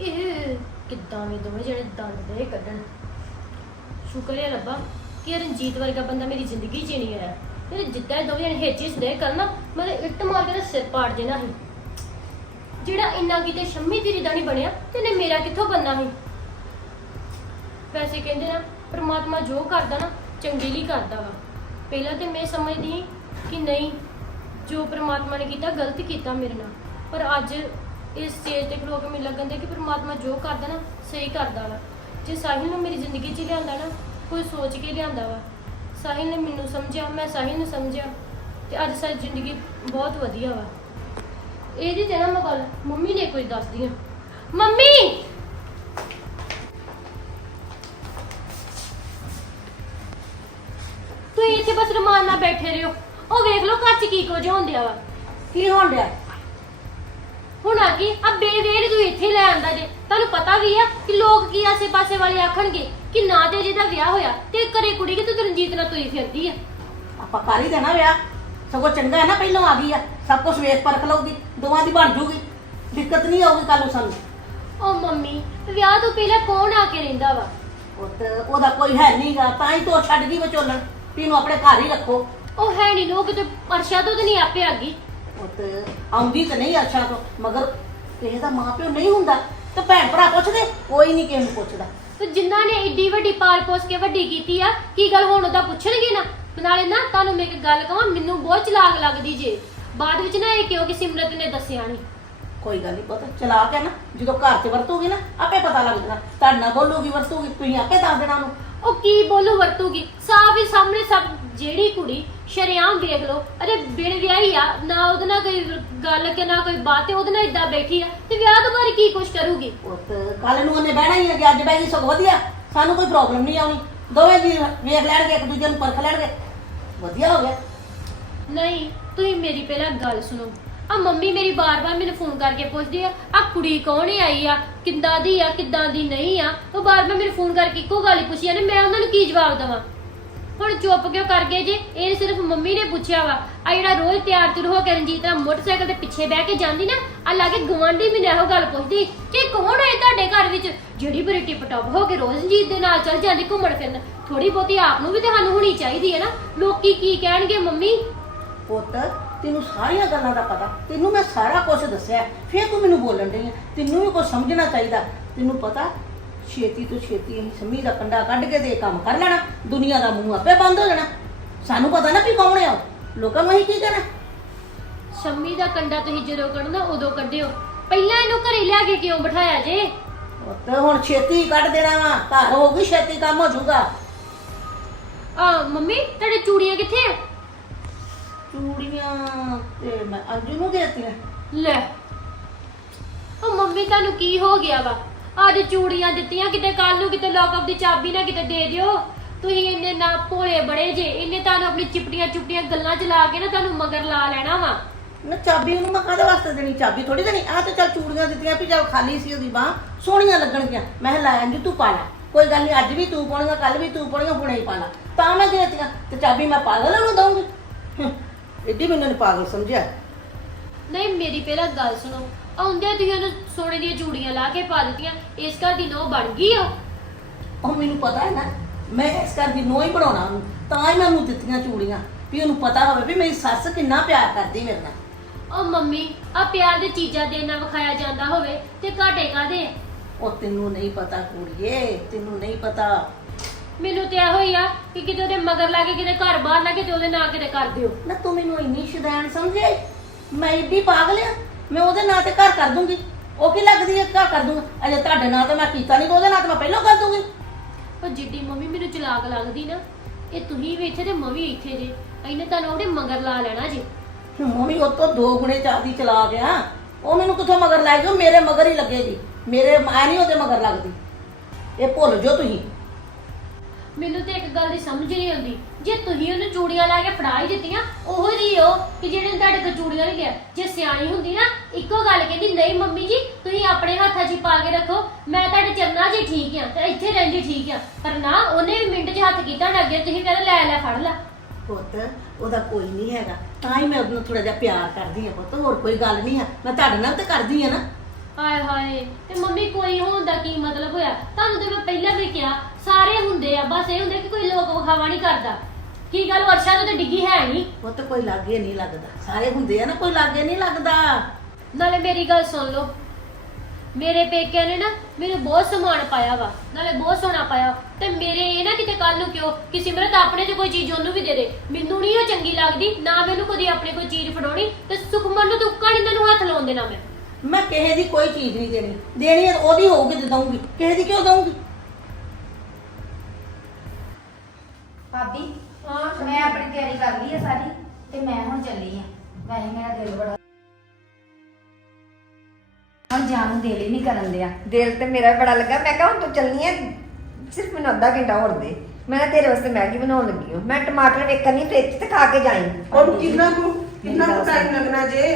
ਇਹ ਕਿੱਦਾਂ ਵੀ ਦੋਵੇਂ ਜਿਹੜੇ ਦੰਦ ਦੇ ਕੱਢਣ? ਸ਼ੁਕਰ ਹੈ ਰੱਬਾ ਕਿ ਇਹ ਰਣਜੀਤ ਵਰਗਾ ਬੰਦਾ ਮੇਰੀ ਜ਼ਿੰਦਗੀ 'ਚ ਹੀ ਨਹੀਂ ਆਇਆ। ਤੇ ਜਿੱਦਾਂ ਇਹ ਦੋਵੇਂ ਜਣੇ ਹੇਚਿਸ ਦੇ ਕਰਨਾ ਮੈਂ ਤਾਂ ਇੱਟ ਮਾਰ ਕੇ ਇਹਦਾ ਸਿਰ ਪਾੜ ਦੇਣਾ ਸੀ। ਜਿਹੜਾ ਇੰਨਾ ਕਿਤੇ ਸ਼ੰਮੀ ਤੇਰੀ ਦਾ ਨਹੀਂ ਬਣਿਆ, ਤੇ ਨੇ ਮੇਰਾ ਕਿੱਥੋਂ ਬੰਨਾ ਸੀ? ਵੈਸੇ ਕਹਿੰਦੇ ਨਾ, ਪ੍ਰਮਾਤਮਾ ਜੋ ਕਰਦਾ ਨਾ, ਚੰਗੇ ਲਈ ਕਰਦਾ ਵਾ। ਪਹਿਲਾਂ ਤੇ ਮੈਂ ਸਮਝਦੀ ਸੀ ਕਿ ਨਹੀਂ, ਜੋ ਪ੍ਰਮਾਤਮਾ ਨੇ ਕੀਤਾ, ਗਲਤ ਕੀਤਾ ਮੇਰੇ ਨਾਲ। ਪਰ ਅੱਜ ਇਸ ਸਟੇਜ ਤੇ ਖਲੋ ਕੇ ਮੈਨੂੰ ਲੱਗਣ ਦੇ ਕਿ ਪ੍ਰਮਾਤਮਾ ਜੋ ਕਰਦਾ ਨਾ, ਸਹੀ ਕਰਦਾ ਵਾ। ਜੇ ਸਾਹਿਲ ਨੂੰ ਮੇਰੀ ਜ਼ਿੰਦਗੀ 'ਚ ਲਿਆਂਦਾ ਨਾ, ਕੋਈ ਸੋਚ ਕੇ ਲਿਆਂਦਾ ਵਾ। ਸਾਹਿਲ ਨੇ ਮੈਨੂੰ ਸਮਝਿਆ, ਮੈਂ ਸਾਹਿਲ ਨੂੰ ਸਮਝਿਆ ਤੇ ਅੱਜ ਸਾਡੀ ਜ਼ਿੰਦਗੀ ਬਹੁਤ ਵਧੀਆ ਵਾ। ਇਹਦੀ ਤੇ ਨਾ ਮੈਂ ਗੱਲ ਮੰਮੀ ਨੇ ਕੋਈ ਦੱਸਦੀ ਆ। ਮੰਮੀ! ਤੁਸੀਂ ਇੱਥੇ ਬਸ ਰਮਾਨ ਨਾਲ ਬੈਠੇ ਰਹੋ। ਉਹ ਵੇਖ ਲਓ ਘਰ 'ਚ ਕੀ ਕੁਝ ਹੋਣ ਡਿਆ ਵਾ। ਕੀ ਹੋਣ ਡਿਆ ਹੁਣ ਆ ਗਈ। ਆ ਬੇਵੇੜ ਤੂੰ ਇੱਥੇ ਲੈ ਆਂਦਾ ਜੇ। ਤੁਹਾਨੂੰ ਪਤਾ ਵੀ ਆ ਕਿ ਲੋਕ ਕੀ ਆਸੇ-ਪਾਸੇ ਵਾਲੇ ਆਖਣਗੇ ਕਿ ਨਾ ਤੇ ਜਿਹਦਾ ਵਿਆਹ ਹੋਇਆ ਤੇ ਕਰੇ ਕੁੜੀ ਕਿ ਤੂੰ ਰਣਜੀਤ ਨਾਲ ਤੁਰੀ ਫਿਰਦੀ ਆ। ਆਪਾਂ ਕਰ ਹੀ ਦੇਣਾ ਵਿਆਹ। ਸਗੋਂ ਚੰਗਾ ਹੈ ਨਾ ਪਹਿਲਾਂ ਆ ਗਈ ਆ। ਸਭ ਕੁਝ ਵੇਖ ਪਰਖ ਲਊਗੀ। ਦੋਵਾਂ ਦੀ ਬਣ ਜੂਗੀ। ਦਿੱਕਤ ਨਹੀਂ ਆਊਗੀ ਕੱਲ ਨੂੰ ਸਾਨੂੰ। ਓ ਮੰਮੀ ਵਿਆਹ ਤੋਂ ਪਹਿਲਾਂ ਕੌਣ ਆ ਕੇ ਰਹਿੰਦਾ ਵਾ? ਉਹ ਤੇ ਉਹਦਾ ਕੋਈ ਹੈ ਨਹੀਂਗਾ ਤਾਂ ਹੀ ਤੋਂ ਛੱਡ ਗਈ ਵਿਚੋਲਣ। ਵੀ ਇਹਨੂੰ ਆਪਣੇ ਘਰ ਹੀ ਰੱਖੋ। ਉਹ ਹੈ ਨਹੀਂ ਲੋਕ ਤੇ ਅਰਸ਼ਾ ਤੋਂ ਤਾਂ ਨਹੀਂ ਆਪੇ ਆ ਗਈ। ਉਹ ਤੇ ਆਉਂਦੀ ਤੇ ਨਹੀਂ ਅੱਛਾ ਤੋਂ ਮਗਰ ਕਿਸੇ ਦਾ ਮਾਂ ਪਿਓ ਨਹੀਂ ਹੁੰਦਾ ਤੇ ਭੈਣ ਭਰਾ ਪੁੱਛਦੇ ਕੋਈ ਨਹੀਂ ਕਿਸੇ ਨੂੰ ਪੁੱਛਦਾ। ਤੇ ਜਿਨ੍ਹਾਂ ਨੇ ਏਡੀ ਵੱਡੀ ਪਾਲ ਪੋਸ ਕੇ ਵੱਡੀ ਕੀਤੀ ਆ ਕੀ ਗੱਲ ਹੁਣ ਉਹਦਾ ਪੁੱਛਣਗੇ ਨਾ? ਤੇ ਨਾਲੇ ਨਾ ਤੁਹਾਨੂੰ ਮੈਂ ਇੱਕ ਗੱਲ ਕਹਾਂ ਮੈਨੂੰ ਬਹੁਤ ਚਲਾਕ ਲੱਗਦੀ ਜੇ। ਬਾਅਦ ਵਿੱਚ ਨਾ ਇਹ ਕਿਉਂ ਕਿ ਸਿਮਰਤ ਨੇ ਦੱਸਿਆ ਨਹੀਂ ਕੋਈ ਗੱਲ ਨਹੀਂ ਪਤਾ ਚਲਾ ਕੇ ਨਾ ਜਦੋਂ ਘਰ 'ਚ ਵਰਤੂਗੀ ਨਾ ਆਪੇ ਪਤਾ ਲੱਗ ਜਾਣਾ। ਤੁਹਾਡੇ ਨਾਲ ਬੋਲੂਗੀ ਵਰਤੂਗੀ ਤੁਸੀਂ ਆਪੇ ਦੱਸ ਦੇਣਾ ਉਹਨੂੰ। ਉਹ ਕੀ ਬੋਲੂ ਵਰਤੂਗੀ? ਸਾਫ਼ ਹੀ ਸਾਹਮਣੇ ਸਭ ਜਿਹੜੀ ਕੁੜੀ ਸ਼ਰਿਆਮ ਵੇਖ ਲਓ। ਅਰੇ ਬਿਨ ਵਿਆਹੀ ਆ ਨਾ ਉਹਦੇ ਨਾਲ ਕੋਈ ਗੱਲ ਕਿ ਨਾ ਕੋਈ ਬਾਤ ਉਹਦੇ ਨਾਲ ਇਦਾਂ ਬੈਠੀ ਆ ਤੇ ਵਿਆਹ ਤੋਂ ਬਾਅਦ ਕੀ ਕੁਛ ਕਰੂਗੀ? ਪੁੱਤ ਕੱਲ ਨੂੰ ਉਹਨੇ ਬਹਿਣਾ ਹੀ ਹੈ ਜੇ ਅੱਜ ਬਹਿ ਗਈ ਸਗੋਂ ਵਧੀਆ। ਸਾਨੂੰ ਕੋਈ ਪ੍ਰੋਬਲਮ ਨਹੀਂ ਆਉਣੀ। ਦੋਵੇਂ ਜੀ ਵੇਖ ਲੈਣਗੇ ਇੱਕ ਦੂਜੇ ਨੂੰ ਪਰਖ ਲੈਣਗੇ। ਵਧੀਆ ਹੋ ਗਿਆ। ਨਹੀਂ ਤੁਸੀਂ ਮੇਰੀ ਪਹਿਲਾਂ ਗੱਲ ਸੁਣੋ। ਆ ਮੰਮੀ ਮੇਰੀ ਬਾਰ-ਬਾਰ ਮੈਨੂੰ ਫੋਨ ਕਰਕੇ ਪੁੱਛਦੀ ਆ ਆ ਕੁੜੀ ਕੌਣ ਆਈ ਆ? ਕਿੱਦਾਂ ਦੀ ਆ ਕਿੱਦਾਂ ਦੀ ਨਹੀਂ ਆ? ਉਹ ਬਾਰ-ਬਾਰ ਮੈਨੂੰ ਫੋਨ ਕਰਕੇ ਇੱਕੋ ਗੱਲ ਹੀ ਪੁੱਛੀ ਜਾਂਦੇ ਮੈਂ ਉਹਨਾਂ ਨੂੰ ਕੀ ਜਵਾਬ ਦਵਾਂ? ਹੁਣ ਚੁੱਪ ਕਿਉਂ ਕਰ ਗਏ ਜੇ? ਇਹ ਸਿਰਫ ਮੰਮੀ ਨੇ ਪੁੱਛਿਆ ਵਾ। ਆ ਜਿਹੜਾ ਰੋਜ਼ ਤਿਆਰ ਤੁਰ ਹੋ ਕੇ ਰਣਜੀਤ ਨਾਲ ਮੋਟਰਸਾਈਕਲ ਦੇ ਪਿੱਛੇ ਬਹਿ ਕੇ ਜਾਂਦੀ ਨਾ ਆ ਲਾਗੇ ਗਵਾਂਢੀ ਮੈਨੂੰ ਇਹੋ ਗੱਲ ਪੁੱਛਦੀ ਕਿ ਕੌਣ ਹੈ ਤੁਹਾਡੇ ਘਰ ਵਿੱਚ? ਜਿਹੜੀ ਬੜੀ ਟਿਪ ਟੌਪ ਹੋ ਕੇ ਰੋਜ਼ ਰਣਜੀਤ ਦੇ ਨਾਲ ਚੱਲ ਜਾਂਦੀ ਘੁੰਮਣ ਫਿਰਨ ਥੋੜੀ ਬਹੁਤੀ ਆਪ ਨੂੰ ਵੀ ਤੇ ਸਾਨੂੰ ਹੋਣੀ ਚਾਹੀਦੀ ਹੈ ਨਾ। ਲੋਕੀ ਕੀ ਕਹਿਣਗੇ ਮੰਮੀ? ਪੁੱਤ, ਤੈਨੂੰ ਸਾਰੀਆਂ ਗੱਲਾਂ ਦਾ ਪਤਾ। ਤੈਨੂੰ ਮੈਂ ਸਾਰਾ ਕੁਝ ਦੱਸਿਆ। ਫੇਰ ਤੂੰ ਮੈਨੂੰ ਬੋਲਣ ਡਈ ਹੈ ਤੈਨੂੰ ਵੀ ਕੁਝ ਸਮਝਣਾ ਚਾਹੀਦਾ। ਤੈਨੂੰ ਪਤਾ ਛੇਤੀ ਤੋਂ ਛੇਤੀ ਅਸੀਂ ਸਮੀ ਦਾ ਕੰਡਾ ਕੱਢ ਕੇ ਤੇ ਇਹ ਕੰਮ ਕਰ ਲੈਣਾ। ਦੁਨੀਆ ਦਾ ਮੂੰਹ ਆਪੇ ਬੰਦ ਹੋ ਜਾਣਾ। ਸਾਨੂੰ ਪਤਾ ਨਾ ਵੀ ਕੌਣ ਹੈ ਉਹ। ਲੋਕਾਂ ਨੂੰ ਅਸੀਂ ਕੀ ਕਹਿਣਾ? ਸ਼ੰਮੀ ਦਾ ਕੰਡਾ ਤੁਸੀਂ ਜਦੋਂ ਕੱਢਣਾ ਉਦੋਂ ਕੱਢਿਓ। ਪਹਿਲਾਂ ਇਹਨੂੰ ਘਰੇ ਲਿਆ ਕੇ ਕਿਉਂ ਬਿਠਾਇਆ ਜੇ? ਪੁੱਤ ਹੁਣ ਛੇਤੀ ਕੱਢ ਦੇਣਾ ਵਾ। ਘਰ ਹੋਊਗੀ ਛੇਤੀ ਕੰਮ ਹੋ ਜਾਊਗਾ। ਆ ਮੰਮੀ ਤੁਹਾਡੇ ਚੂੜੀਆਂ ਕਿੱਥੇ ਆ? ਚੂੜੀਆਂ ਤੇ ਮੈਂ ਅੰਜੂ ਨੂੰ ਦੇਤੀਆਂ। ਲੈ ਉਹ ਮੰਮੀ ਤੁਹਾਨੂੰ ਕੀ ਹੋ ਗਿਆ ਵਾ? ਅੱਜ ਚੂੜੀਆਂ ਦਿੱਤੀਆਂ ਕਿਤੇ ਕੱਲ ਨੂੰ ਕਿਤੇ ਲੌਕਅਪ ਦੀ ਚਾਬੀ ਨਾ ਕਿਤੇ ਦੇ ਦਿਓ। ਤੁਸੀਂ ਇੰਨੇ ਨਾ ਭੋਲੇ ਬੜੇ ਜੇ ਇਹਨੇ ਤੁਹਾਨੂੰ ਆਪਣੀ ਚਿਪਟੀਆਂ ਚੁਪਟੀਆਂ ਗੱਲਾਂ ਚ ਲਾ ਕੇ ਨਾ ਤੁਹਾਨੂੰ ਮਗਰ ਲਾ ਲੈਣਾ ਵਾ। ਨਾ ਚਾਬੀ ਉਹਨੂੰ ਮੈਂ ਕਾਹਦੇ ਵਾਸਤੇ ਦੇਣੀ? ਚਾਬੀ ਥੋੜੀ ਦੇਣੀ? ਆ ਤੇ ਚੱਲ ਚੂੜੀਆਂ ਦਿੱਤੀਆਂ ਵੀ ਚੱਲ ਖਾਲੀ ਸੀ ਉਹਦੀ ਬਾਹ ਸੋਹਣੀਆਂ ਲੱਗਣਗੀਆਂ। ਮੈਂ ਕਿਹਾ ਲੈ ਅੰਜੂ ਤੂੰ ਪਾ ਲੈ। ਕੋਈ ਗੱਲ ਨਹੀਂ ਅੱਜ ਵੀ ਤੂੰ ਪਾਉਣੀਆਂ ਕੱਲ ਵੀ ਤੂੰ ਪਾਉਣੀਆਂ ਹੁਣੇ ਹੀ ਪਾ ਲੈ। ਤਾਂ ਮੈਂ ਦੇ ਦਿੱਤੀਆਂ ਤੇ ਚਾਬੀ ਮੈਂ ਪਾਗਲ ਨੂੰ ਦਊਂਗੀ। ਹੂੰ, ਐਡੀ ਮੈਨੂੰ ਨੀ ਪਾਗਲ ਸਮਝਿਆ। ਨਹੀਂ ਮੇਰੀ ਪਹਿਲਾਂ ਗੱਲ ਸੁਣੋ। ਆਉਂਦੇ ਤੁਸੀਂ ਉਹਨੂੰ ਸੋਨੇ ਦੀਆਂ ਚੂੜੀਆਂ ਲਾ ਕੇ ਪਾ ਦਿੱਤੀਆਂ ਇਸ ਘਰ ਦੀ ਨੋ ਬਣ ਗਈ ਉਹ ਉਹ ਮੈਨੂੰ ਪਤਾ ਹੈ ਨਾ ਮੈਂ ਇਸ ਘਰ ਦੀ ਨੋਹ ਹੀ ਬਣਾਉਣਾ ਉਹਨੂੰ ਤਾਂ ਹੀ ਮੈਂ ਉਹਨੂੰ ਦਿੱਤੀਆਂ ਚੂੜੀਆਂ ਵੀ ਉਹਨੂੰ ਪਤਾ ਹੋਵੇ ਵੀ ਮੇਰੀ ਸੱਸ ਕਿੰਨਾ ਪਿਆਰ ਕਰਦੀ ਮੇਰੇ ਨਾਲ। ਉਹ ਮੰਮੀ ਆ ਪਿਆਰ ਦੇ ਚੀਜ਼ਾਂ ਦੇ ਨਾਲ ਵਿਖਾਇਆ ਜਾਂਦਾ ਹੋਵੇ ਤੇ ਘਾਟੇ ਕਾਦੇ ਉਹ ਤੈਨੂੰ ਨਹੀਂ ਪਤਾ ਕੁੜੀਏ ਤੈਨੂੰ ਨਹੀਂ ਪਤਾ। ਮੈਨੂੰ ਤੇ ਇਹੋ ਹੀ ਆ ਕਿ ਕਿਤੇ ਉਹਦੇ ਮਗਰ ਲਾ ਕੇ ਕਿਤੇ ਘਰ ਬਾਹਰ ਲਾ ਕੇ ਤੇ ਉਹਦੇ ਨਾਂ ਕਿਤੇ ਕਰ ਦਿਓ। ਨਾ ਤੂੰ ਮੈਨੂੰ ਇੰਨੀ ਸ਼ੈਤਾਨ ਸਮਝੇ ਮੈਂ ਏਡੀ ਪਾਗਲ ਆ? ਮੈਂ ਉਹਦੇ ਨਾਂ ਤੇ ਘਰ ਕਰ ਦੂੰਗੀ। ਉਹ ਕੀ ਲੱਗਦੀ ਹੈ ਘਰ ਕਰ ਦੂੰਗਾ? ਅਜੇ ਤੁਹਾਡੇ ਨਾਂ ਤੇ ਮੈਂ ਕੀਤਾ ਨਹੀਂ ਤੇ ਉਹਦੇ ਨਾਂ ਤੇ ਮੈਂ ਪਹਿਲਾਂ ਕਰ ਦੂੰਗੀ। ਉਹ ਜਿੱਡੀ ਮੰਮੀ ਮੈਨੂੰ ਚਲਾਕ ਲੱਗਦੀ ਨਾ ਇਹ ਤੁਸੀਂ ਵੀ ਇੱਥੇ ਤੇ ਮੈਂ ਵੀ ਇੱਥੇ ਜੇ ਇਹਨੇ ਤੁਹਾਨੂੰ ਉਹਦੇ ਮਗਰ ਲਾ ਲੈਣਾ ਜੀ। ਮੰਮੀ ਉਹ ਤੋਂ ਦੋ ਗੁਣੇ ਚਾਦੀ ਚਲਾ ਗਿਆ ਉਹ ਮੈਨੂੰ ਕਿੱਥੋਂ ਮਗਰ ਲੱਗ ਗਿਆ ਮੇਰੇ ਮਗਰ ਹੀ ਲੱਗੇਗੀ ਮੇਰੇ ਮੈਂ ਨਹੀਂ ਉਹਦੇ ਮਗਰ ਲੱਗਦੀ। ਇਹ ਭੁੱਲ ਜੋ ਤੁਸੀਂ। ਮੈਨੂੰ ਤੇ ਇੱਕ ਗੱਲ ਦੀ ਸਮਝ ਨਹੀਂ ਆਉਂਦੀ। ਜੇ ਤੁਸੀਂ ਉਹਨੂੰ ਚੂੜੀਆਂ ਲਾ ਕੇ ਫੜਾ ਹੀ ਦਿੱਤੀਆਂ, ਉਹੋ ਜੀ ਉਹ ਕਿ ਜਿਹੜੇ ਤੁਹਾਡੇ ਕੋਲ ਚੂੜੀਆਂ ਨਹੀਂ ਲਿਆ। ਜੇ ਸਿਆਣੀ ਹੁੰਦੀ ਨਾ, ਇੱਕੋ ਗੱਲ ਕਹਿੰਦੀ, ਨਹੀਂ ਮੰਮੀ ਜੀ, ਤੁਸੀਂ ਆਪਣੇ ਹੱਥਾਂ 'ਚ ਹੀ ਪਾ ਕੇ ਰੱਖੋ। ਮੈਂ ਤੁਹਾਡੇ ਚਰਨਾਂ 'ਚ ਹੀ ਠੀਕ ਆ ਤੇ ਇੱਥੇ ਰਹਿੰਦੀ ਠੀਕ ਆ ਪਰ ਨਾ, ਉਹਨੇ ਵੀ ਮਿੰਟ 'ਚ ਹੱਥ ਕੀਤਾ, ਨਾ ਅੱਗੇ ਤੁਸੀਂ ਕਹਿੰਦੇ, ਲੈ ਲੈ, ਫੜ ਲੈ। ਪੁੱਤ, ਉਹਦਾ ਕੋਈ ਨਹੀਂ ਹੈਗਾ। ਤਾਂ ਹੀ ਮੈਂ ਉਹਨੂੰ ਥੋੜਾ ਜਿਹਾ ਪਿਆਰ ਕਰਦੀ ਆ ਪੁੱਤ, ਹੋਰ ਕੋਈ ਗੱਲ ਨਹੀਂ ਆ। ਮੈਂ ਤੁਹਾਡੇ ਨਾਲ ਤੇ ਕਰਦੀ ਆ ਨਾ। ਹਾਏ ਹਾਏ ਤੇ ਮੰਮੀ ਕੋਈ ਹੋਣ ਦਾ ਕੀ ਮਤਲਬ ਹੋਇਆ? ਤੁਹਾਨੂੰ ਤੇ ਮੈਂ ਪਹਿਲਾਂ ਵੀ ਕਿਹਾ ਸਾਰੇ ਹੁੰਦੇ ਆ ਬਸ ਇਹ ਹੁੰਦਾ ਕਿ ਕੋਈ ਲੋਕ ਵਿਖਾਵਾ ਨਹੀਂ ਕਰਦਾ। ਕੀ ਗੱਲ ਵਰਸ਼ਾ ਤੋਂ ਤੇ ਡਿੱਗੀ ਹੈ ਨਹੀਂ? ਉਹ ਤਾਂ ਕੋਈ ਲਾਗੇ ਨਹੀਂ ਲੱਗਦਾ। ਸਾਰੇ ਹੁੰਦੇ ਆ ਨਾ ਕੋਈ ਲਾਗੇ ਨਹੀਂ ਲੱਗਦਾ। ਨਾਲੇ ਮੇਰੀ ਗੱਲ ਸੁਣ ਲਓ। ਮੇਰੇ ਪੇਕਿਆਂ ਨੇ ਨਾ ਮੈਨੂੰ ਬਹੁਤ ਸਮਾਨ ਪਾਇਆ ਵਾ ਨਾਲੇ ਬਹੁਤ ਸੋਨਾ ਪਾਇਆ। ਤੇ ਮੇਰੇ ਇਹ ਨਾ ਕਿਤੇ ਕੱਲ ਨੂੰ ਕਿਉਂ ਕਿ ਸਿਮਰਤ ਆਪਣੇ ਚ ਕੋਈ ਚੀਜ਼ ਉਹਨੂੰ ਵੀ ਦੇ ਦੇ। ਮੈਨੂੰ ਨਹੀਂ ਉਹ ਚੰਗੀ ਲੱਗਦੀ ਨਾ ਮੈਨੂੰ ਕਦੀ ਆਪਣੇ ਕੋਈ ਚੀਜ਼ ਫੜਾਉਣੀ। ਤੇ ਸੁਖਮਨ ਨੂੰ ਤੁੱਕਾ ਨਹੀਂ ਤੈਨੂੰ ਹੱਥ ਲਾਉਣ ਦੇਣਾ ਮੈਂ। ਮੈਂ ਕਿਸੇ ਦੀ ਕੋਈ ਚੀਜ਼ ਨਹੀਂ ਦੇਣੀ। ਦੇਣੀ ਹੈ ਤਾਂ ਉਹਦੀ ਹੋਊਗੀ ਤੇ ਦਊਂਗੀ। ਕਿਸੇ ਦੀ ਕਿਉਂ ਦਊਂਗੀ? ਭਾਬੀ ਮੈਂ ਆਪਣੀ ਤਿਆਰੀ ਕਰ ਲਈ ਹੈ ਸਾਰੀ ਤੇ ਮੈਂ ਹੁਣ ਚੱਲੀ ਆ। ਵੈਸੇ ਮੇਰਾ ਦਿਲ ਬੜਾ ਹੁਣ ਜਾਣ ਨੂੰ ਦਿਲ ਹੀ ਨਹੀਂ ਕਰਨ ਦਿਆ। ਦਿਲ ਤੇ ਮੇਰਾ ਵੀ ਬੜਾ ਲੱਗਾ। ਮੈਂ ਕਿਹਾ ਹੁਣ ਤੂੰ ਚੱਲਨੀ ਹੈ ਸਿਰਫ ਮੈਨੂੰ ਅੱਧਾ ਘੰਟਾ ਹੋਰ ਦੇ। ਮੈਂ ਨਾ ਤੇਰੇ ਵਾਸਤੇ ਮੈਗੀ ਬਣਾਉਣ ਲੱਗੀ ਹਾਂ। ਮੈਂ ਟਮਾਟਰ ਵੇਖਣੀ ਫ੍ਰਿਜ ਤੇ ਖਾ ਕੇ ਜਾਈ। ਹੁਣ ਕਿੰਨਾ ਕੁ ਕਿੰਨਾ ਕੁ ਟਾਈਮ ਲੱਗਣਾ ਜੇ?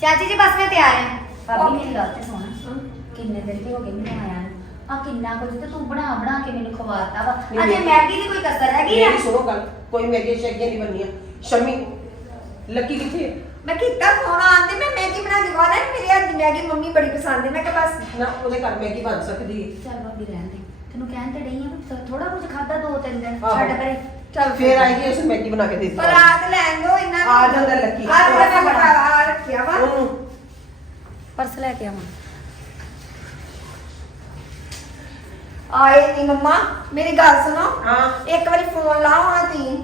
ਚਾਚੀ ਜੀ ਬਸ ਮੈਂ ਤਿਆਰ ਹਾਂ ਭਾਬੀ ਮੇਰੀ ਗੱਲ ਤੇ ਸੁਣ। ਕਿੰਨੇ ਦਿਨ ਦੇ ਹੋ ਗਏ ਮੈਨੂੰ ਆਇਆ ਨੂੰ। ਆ ਕਿੰਨਾ ਕੁਝ ਤੇ ਤੂੰ ਬਣਾ ਬਣਾ ਕੇ ਮੈਨੂੰ ਖਵਾਤਾ ਵਾ। ਅਜੇ। ਮੈਗੀ ਦੀ ਕੋਈ ਕਸਰ ਹੈਗੀ ਆ? ਮੇਰੀ ਸੁਣੋ ਗੱਲ ਕੋਈ ਮੈਗੀ ਸ਼ੈਗੀ ਨਹੀਂ ਬਣਨੀ ਆ। ਸ਼ਮੀ ਲੱਕੀ ਕਿੱਥੇ ਹੈ? ਮੈਂ ਕੀਤਾ ਫੋਨ ਆਂਦੇ ਮੈਂ ਮੈਗੀ ਬਣਾ ਕੇ ਖਵਾਣਾ ਮੇਰੇ ਹੱਥ ਦੀ ਮੈਗੀ ਮੰਮੀ ਬੜੀ ਪਸੰਦ ਹੈ ਮੈਂ ਕਿਹਾ ਬਸ। ਨਾ ਉਹਦੇ ਘਰ ਮੈਗੀ ਬਣ ਸਕਦੀ ਹੈ ਚੱਲ ਭਾਬੀ ਰਹਿਣ ਦੇ। ਤੈਨੂੰ ਕਹਿਣ ਤੇ ਡਈ ਆ ਥੋੜਾ ਕੁਝ ਖਾਦਾ ਦੋ ਤਿੰਨ ਦਿਨ। ਆਹੋ। ਛੱਡ ਕਰੇ ਚੱਲ ਫੇਰ ਆਏਗੀ ਉਸ ਮੈਗੀ ਬਣਾ ਕੇ ਦੇ ਪਰ ਰਾਤ ਲੈਣ ਦੋ ਇਹਨਾਂ ਨੂੰ। ਆ ਜਾਂਦਾ ਲੱਕੀ। ਆ ਮੈਂ ਆ ਰੱਖਿਆ ਵਾ। ਉਹਨੂੰ। ਪਰਸ ਲੈ ਕੇ ਆਵਾਂ। ਆਏ ਨਹੀਂ ਮੰਮਾ ਮੇਰੀ ਗੱਲ ਸੁਣੋ। ਹਾਂ। ਇੱਕ ਵਾਰੀ ਫੋਨ ਲਾਓ ਹਾਂ ਤੀ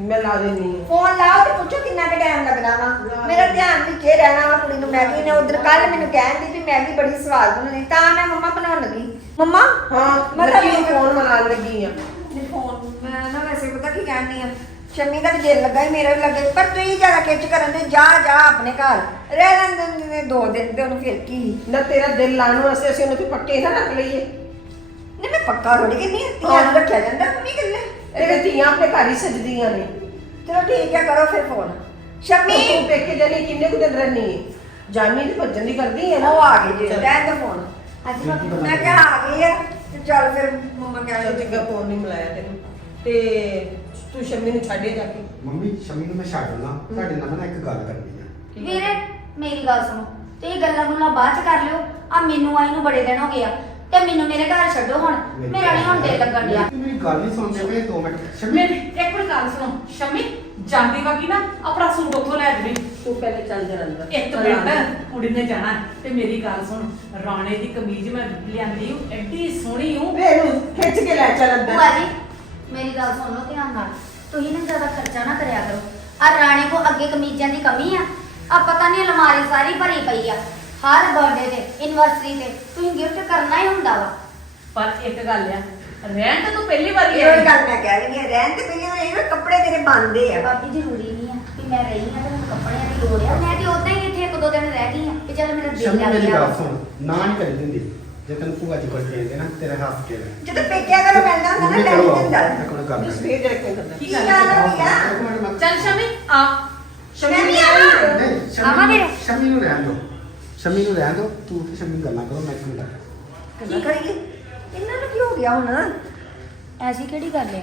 ਮੈਂ ਲਾ ਦੇਣੀ ਫੋਨ ਲਾਓ ਤੇ ਪੁੱਛੋ ਕਿੰਨਾ ਕੁ ਟਾਈਮ ਲੱਗਣਾ ਵਾ। ਮੇਰਾ ਧਿਆਨ ਵਿੱਚੇ ਰਹਿਣਾ ਵਾ ਕੁੜੀ ਨੂੰ। ਮੈਗੀ ਨੇ ਉਧਰ ਕੱਲ ਮੈਨੂੰ ਕਹਿੰਦੀ ਵੀ ਮੈਗੀ ਬੜੀ ਸਵਾਦ ਬਣਦੀ ਤਾਂ ਮੈਂ ਮੰਮਾ ਬਣਾਉਣ ਲੱਗੀ। ਮੰਮਾ ਹਾਂ ਮੈਂ ਨੂੰ ਤਾਂ- ਫੋਨ ਮਿਲਾਉਣ ਲੱਗੀ ਆ ਫੋਨ ਮੈਂ ਨਾ ਵੈਸੇ ਪਤਾ ਕੀ ਕਹਿਣੀ ਆ ਸ਼ਮੀ ਦਾ ਵੀ ਦਿਲ ਲੱਗਾ ਹੀ ਮੇਰਾ ਵੀ ਲੱਗਾ ਪਰ ਤੂੰ ਹੀ ਜ਼ਿਆਦਾ ਖਿੱਚ ਕਰਨ ਦੇ ਜਾ ਜਾ ਆਪਣੇ ਘਰ। ਰਹਿ ਲੈਂਦੇ ਨੇ ਦੋ ਦਿਨ ਤੇ ਉਹਨੂੰ ਫਿਰ ਕੀ? ਨਾ ਤੇਰਾ ਦਿਲ ਲਾਉਣ ਵਾਸਤੇ ਅਸੀਂ ਉਹਨੂੰ ਤੇ ਪੱਕੇ ਨਾ ਰੱਖ ਲਈਏ। ਨਹੀਂ ਮੈਂ ਪੱਕਾ ਥੋੜੀ ਕਿੰਨੀ ਧੀਆਂ ਨੂੰ ਰੱਖਿਆ ਜਾਂਦਾ ਮੰਮੀ ਕਿੰਨੇ ਤੇਰੇ ਧੀਆਂ ਆਪਣੇ ਘਰ ਹੀ ਸਜਦੀਆਂ ਨੇ। ਚਲੋ ਠੀਕ ਹੈ ਕਰੋ ਫਿਰ ਫੋਨ ਸ਼ਮੀ! ਤੂੰ ਪੇਕੇ ਜਾਨੀ ਕਿੰਨੇ ਕੁ ਦਿਨ ਰਹਿਣੀ ਹੈ ਜਾਨੀ ਤੇ ਭੱਜਣ ਦੀ ਕਰਦੀ ਹੈ ਨਾ? ਉਹ ਆ ਗਈ ਜੀ ਚੱਲ। ਰਹਿਣ ਦੇ ਫੋਨ ਅੱਜ ਮੈਂ ਕਿਹਾ ਆ ਗਈ ਆ ਤੇ ਚੱਲ ਫਿਰ ਮੰਮਾ ਚੱਲ ਕਹਿੰਦੇ ਚੰਗਾ ਫੋਨ ਨਹੀਂ ਮਿਲਾਇਆ ਤੈਨੂੰ। ਤੇ ਤੂੰ ਸ਼ਮੀ ਨੂੰ ਛੱਡੇ ਜਾ ਕੇ। ਮੰਮੀ ਸ਼ਮੀ ਨੂੰ ਮੈਂ ਛੱਡ ਲਾਂ। ਤੁਹਾਡੇ ਨਾਲ ਮੈਂ ਇੱਕ ਗੱਲ ਕਰਨੀ ਆ। ਵੀਰੇ ਮੇਰੀ ਗੱਲ ਸੁਣੋ। ਤੇ ਇਹ ਗੱਲਾਂ ਗੁੱਲਾਂ ਬਾਅਦ ਚ ਕਰ ਲਿਓ। ਆ ਮੈਨੂੰ ਆਈ ਨੂੰ ਬੜੇ ਦਿਨ ਹੋ ਗਏ ਆ। ਤੇ ਮੈਨੂੰ ਮੇਰੇ ਘਰ ਛੱਡੋ ਹੁਣ। ਮੇਰਾ ਨਹੀਂ ਹੁਣ ਦਿਲ ਲੱਗਣ ਡਿਆ। ਤੁਸੀਂ ਮੇਰੀ ਗੱਲ ਨਹੀਂ ਸੁਣਦੇ ਪਏ 2 ਮਿੰਟ। ਸ਼ਮੀ। ਮੇਰੀ ਇੱਕ ਮਿੰਟ ਗੱਲ ਸੁਣੋ। ਸ਼ਮੀ ਜਾਂਦੀ ਵਾਗੀ ਨਾ ਆਪਣਾ ਸੂਟ ਉੱਥੋਂ ਲੈ ਜਵੀਂ। ਤੂੰ ਪਹਿਲੇ ਚੱਲ ਜਾ ਅੰਦਰ ਇੱਕ ਮਿੰਟ ਕੁੜੀ ਨੇ ਜਾਣਾ ਤੇ ਮੇਰੀ ਗੱਲ ਸੁਣ। ਰਾਣੇ ਦੀ ਕਮੀਜ਼ ਮੈਂ ਲਿਆਂਦੀ ਹੂੰ ਐਡੀ ਸੋਹਣੀ ਹੂੰ। ਵੇ ਇਹਨੂੰ ਖਿੱਚ ਕੇ ਲੈ ਚੱਲ ਅੰਦਰ। ਭੂਆ ਜੀ ਮੇਰੀ ਗੱਲ ਸੁਣ ਲਓ ਧਿਆਨ ਨਾਲ। ਤੁਸੀਂ ਨਾ ਜ਼ਿਆਦਾ ਖਰਚਾ ਨਾ ਕਰਿਆ ਕਰੋ। ਆ ਰਾਣੇ ਕੋ ਅੱਗੇ ਕਮੀਜ਼ਾਂ ਦੀ ਕਮੀ ਆ। ਆ ਪਤਾ ਨਹੀਂ ਅਲਮਾਰੀ ਸਾਰੀ ਭਰੀ ਪਈ ਆ। ਹਰ ਬਰਥਡੇ ਤੇ ਐਨਵਰਸਰੀ ਤੇ ਤੁਸੀਂ ਗਿਫਟ ਕਰਨਾ ਹੀ ਹੁੰਦਾ ਵਾ। ਪਰ ਇੱਕ ਗੱਲ ਆ ਰਹਿਣ ਤੇ ਤੂੰ ਪਹਿਲੀ ਵਾਰੀ ਇਹ ਆਈ ਗੱਲ ਮੈਂ ਕਹਿ ਰਹੀ ਹਾਂ ਰਹਿਣ ਤੇ ਪਹਿਲੇ ਇਹ ਵੀ ਕੱਪੜੇ ਤੇਰੇ ਬੰਦੇ ਆ। ਬਾਕੀ ਜ਼ਰੂਰੀ ਨਹੀਂ ਆ ਕਿ ਮੈਂ ਰਹੀ ਆ ਤੇ ਮੈਨੂੰ ਕੱਪੜਿਆਂ ਦੀ ਲੋੜ ਆ। ਮੈਂ ਤੇ ਉਦਾਂ ਹੀ ਇੱਥੇ ਇੱਕ ਦੋ ਦਿਨ ਰਹਿ ਗਈ ਆ ਕਿ ਚੱਲ ਮੇਰਾ ਦਿਲ ਸ਼ਮੀ ਲੱਗ ਮੇਰੀ ਗਿਆ ਗੱਲ ਵਾ। ਸੁਣ ਨਾ ਨਹੀਂ ਕਰੀ ਦਿੰਦੀ। ਜੇ ਤੈਨੂੰ ਭੂਆ ਜੀ ਕੋਲ ਕਹਿੰਦੇ ਨਾ ਤੇਰੇ ਹੱਥ ਕੇ ਲੈ ਜਦੋਂ ਪੇਕਿਆ ਕਰੋ ਮਿਲਣਾ ਹੁੰਦਾ ਨਾ ਲੈ ਨਹੀਂ ਗੱਲ ਇਸ ਕਰੀ ਫੇਰ ਜਾ ਕੇ ਅੰਦਰ ਕੀ ਕੀ ਗੱਲ ਗੱਲ ਆ? ਆ ਮੈਂ ਚੱਲ ਸ਼ਮੀ ਆ। ਮੈਂ ਵੀ ਆਵਾਂ ਨਹੀਂ ਸ਼ਮੀ ਸ਼ਮੀ ਨੂੰ ਰਹਿਣ ਦੋ। ਸ਼ਮੀ ਨੂੰ ਰਹਿਣ ਦੋ। ਤੂੰ ਤੇ ਸ਼ਮੀ ਗੱਲਾਂ ਕਰੋ ਮੈਂ ਮਿੰਟ ਗੱਲਾਂ ਕਰੀਏ? ਇਹਨਾਂ ਨੂੰ ਕੀ ਹੋ ਗਿਆ ਹੁਣ? ਐਸੀ ਕਿਹੜੀ ਗੱਲ ਆ?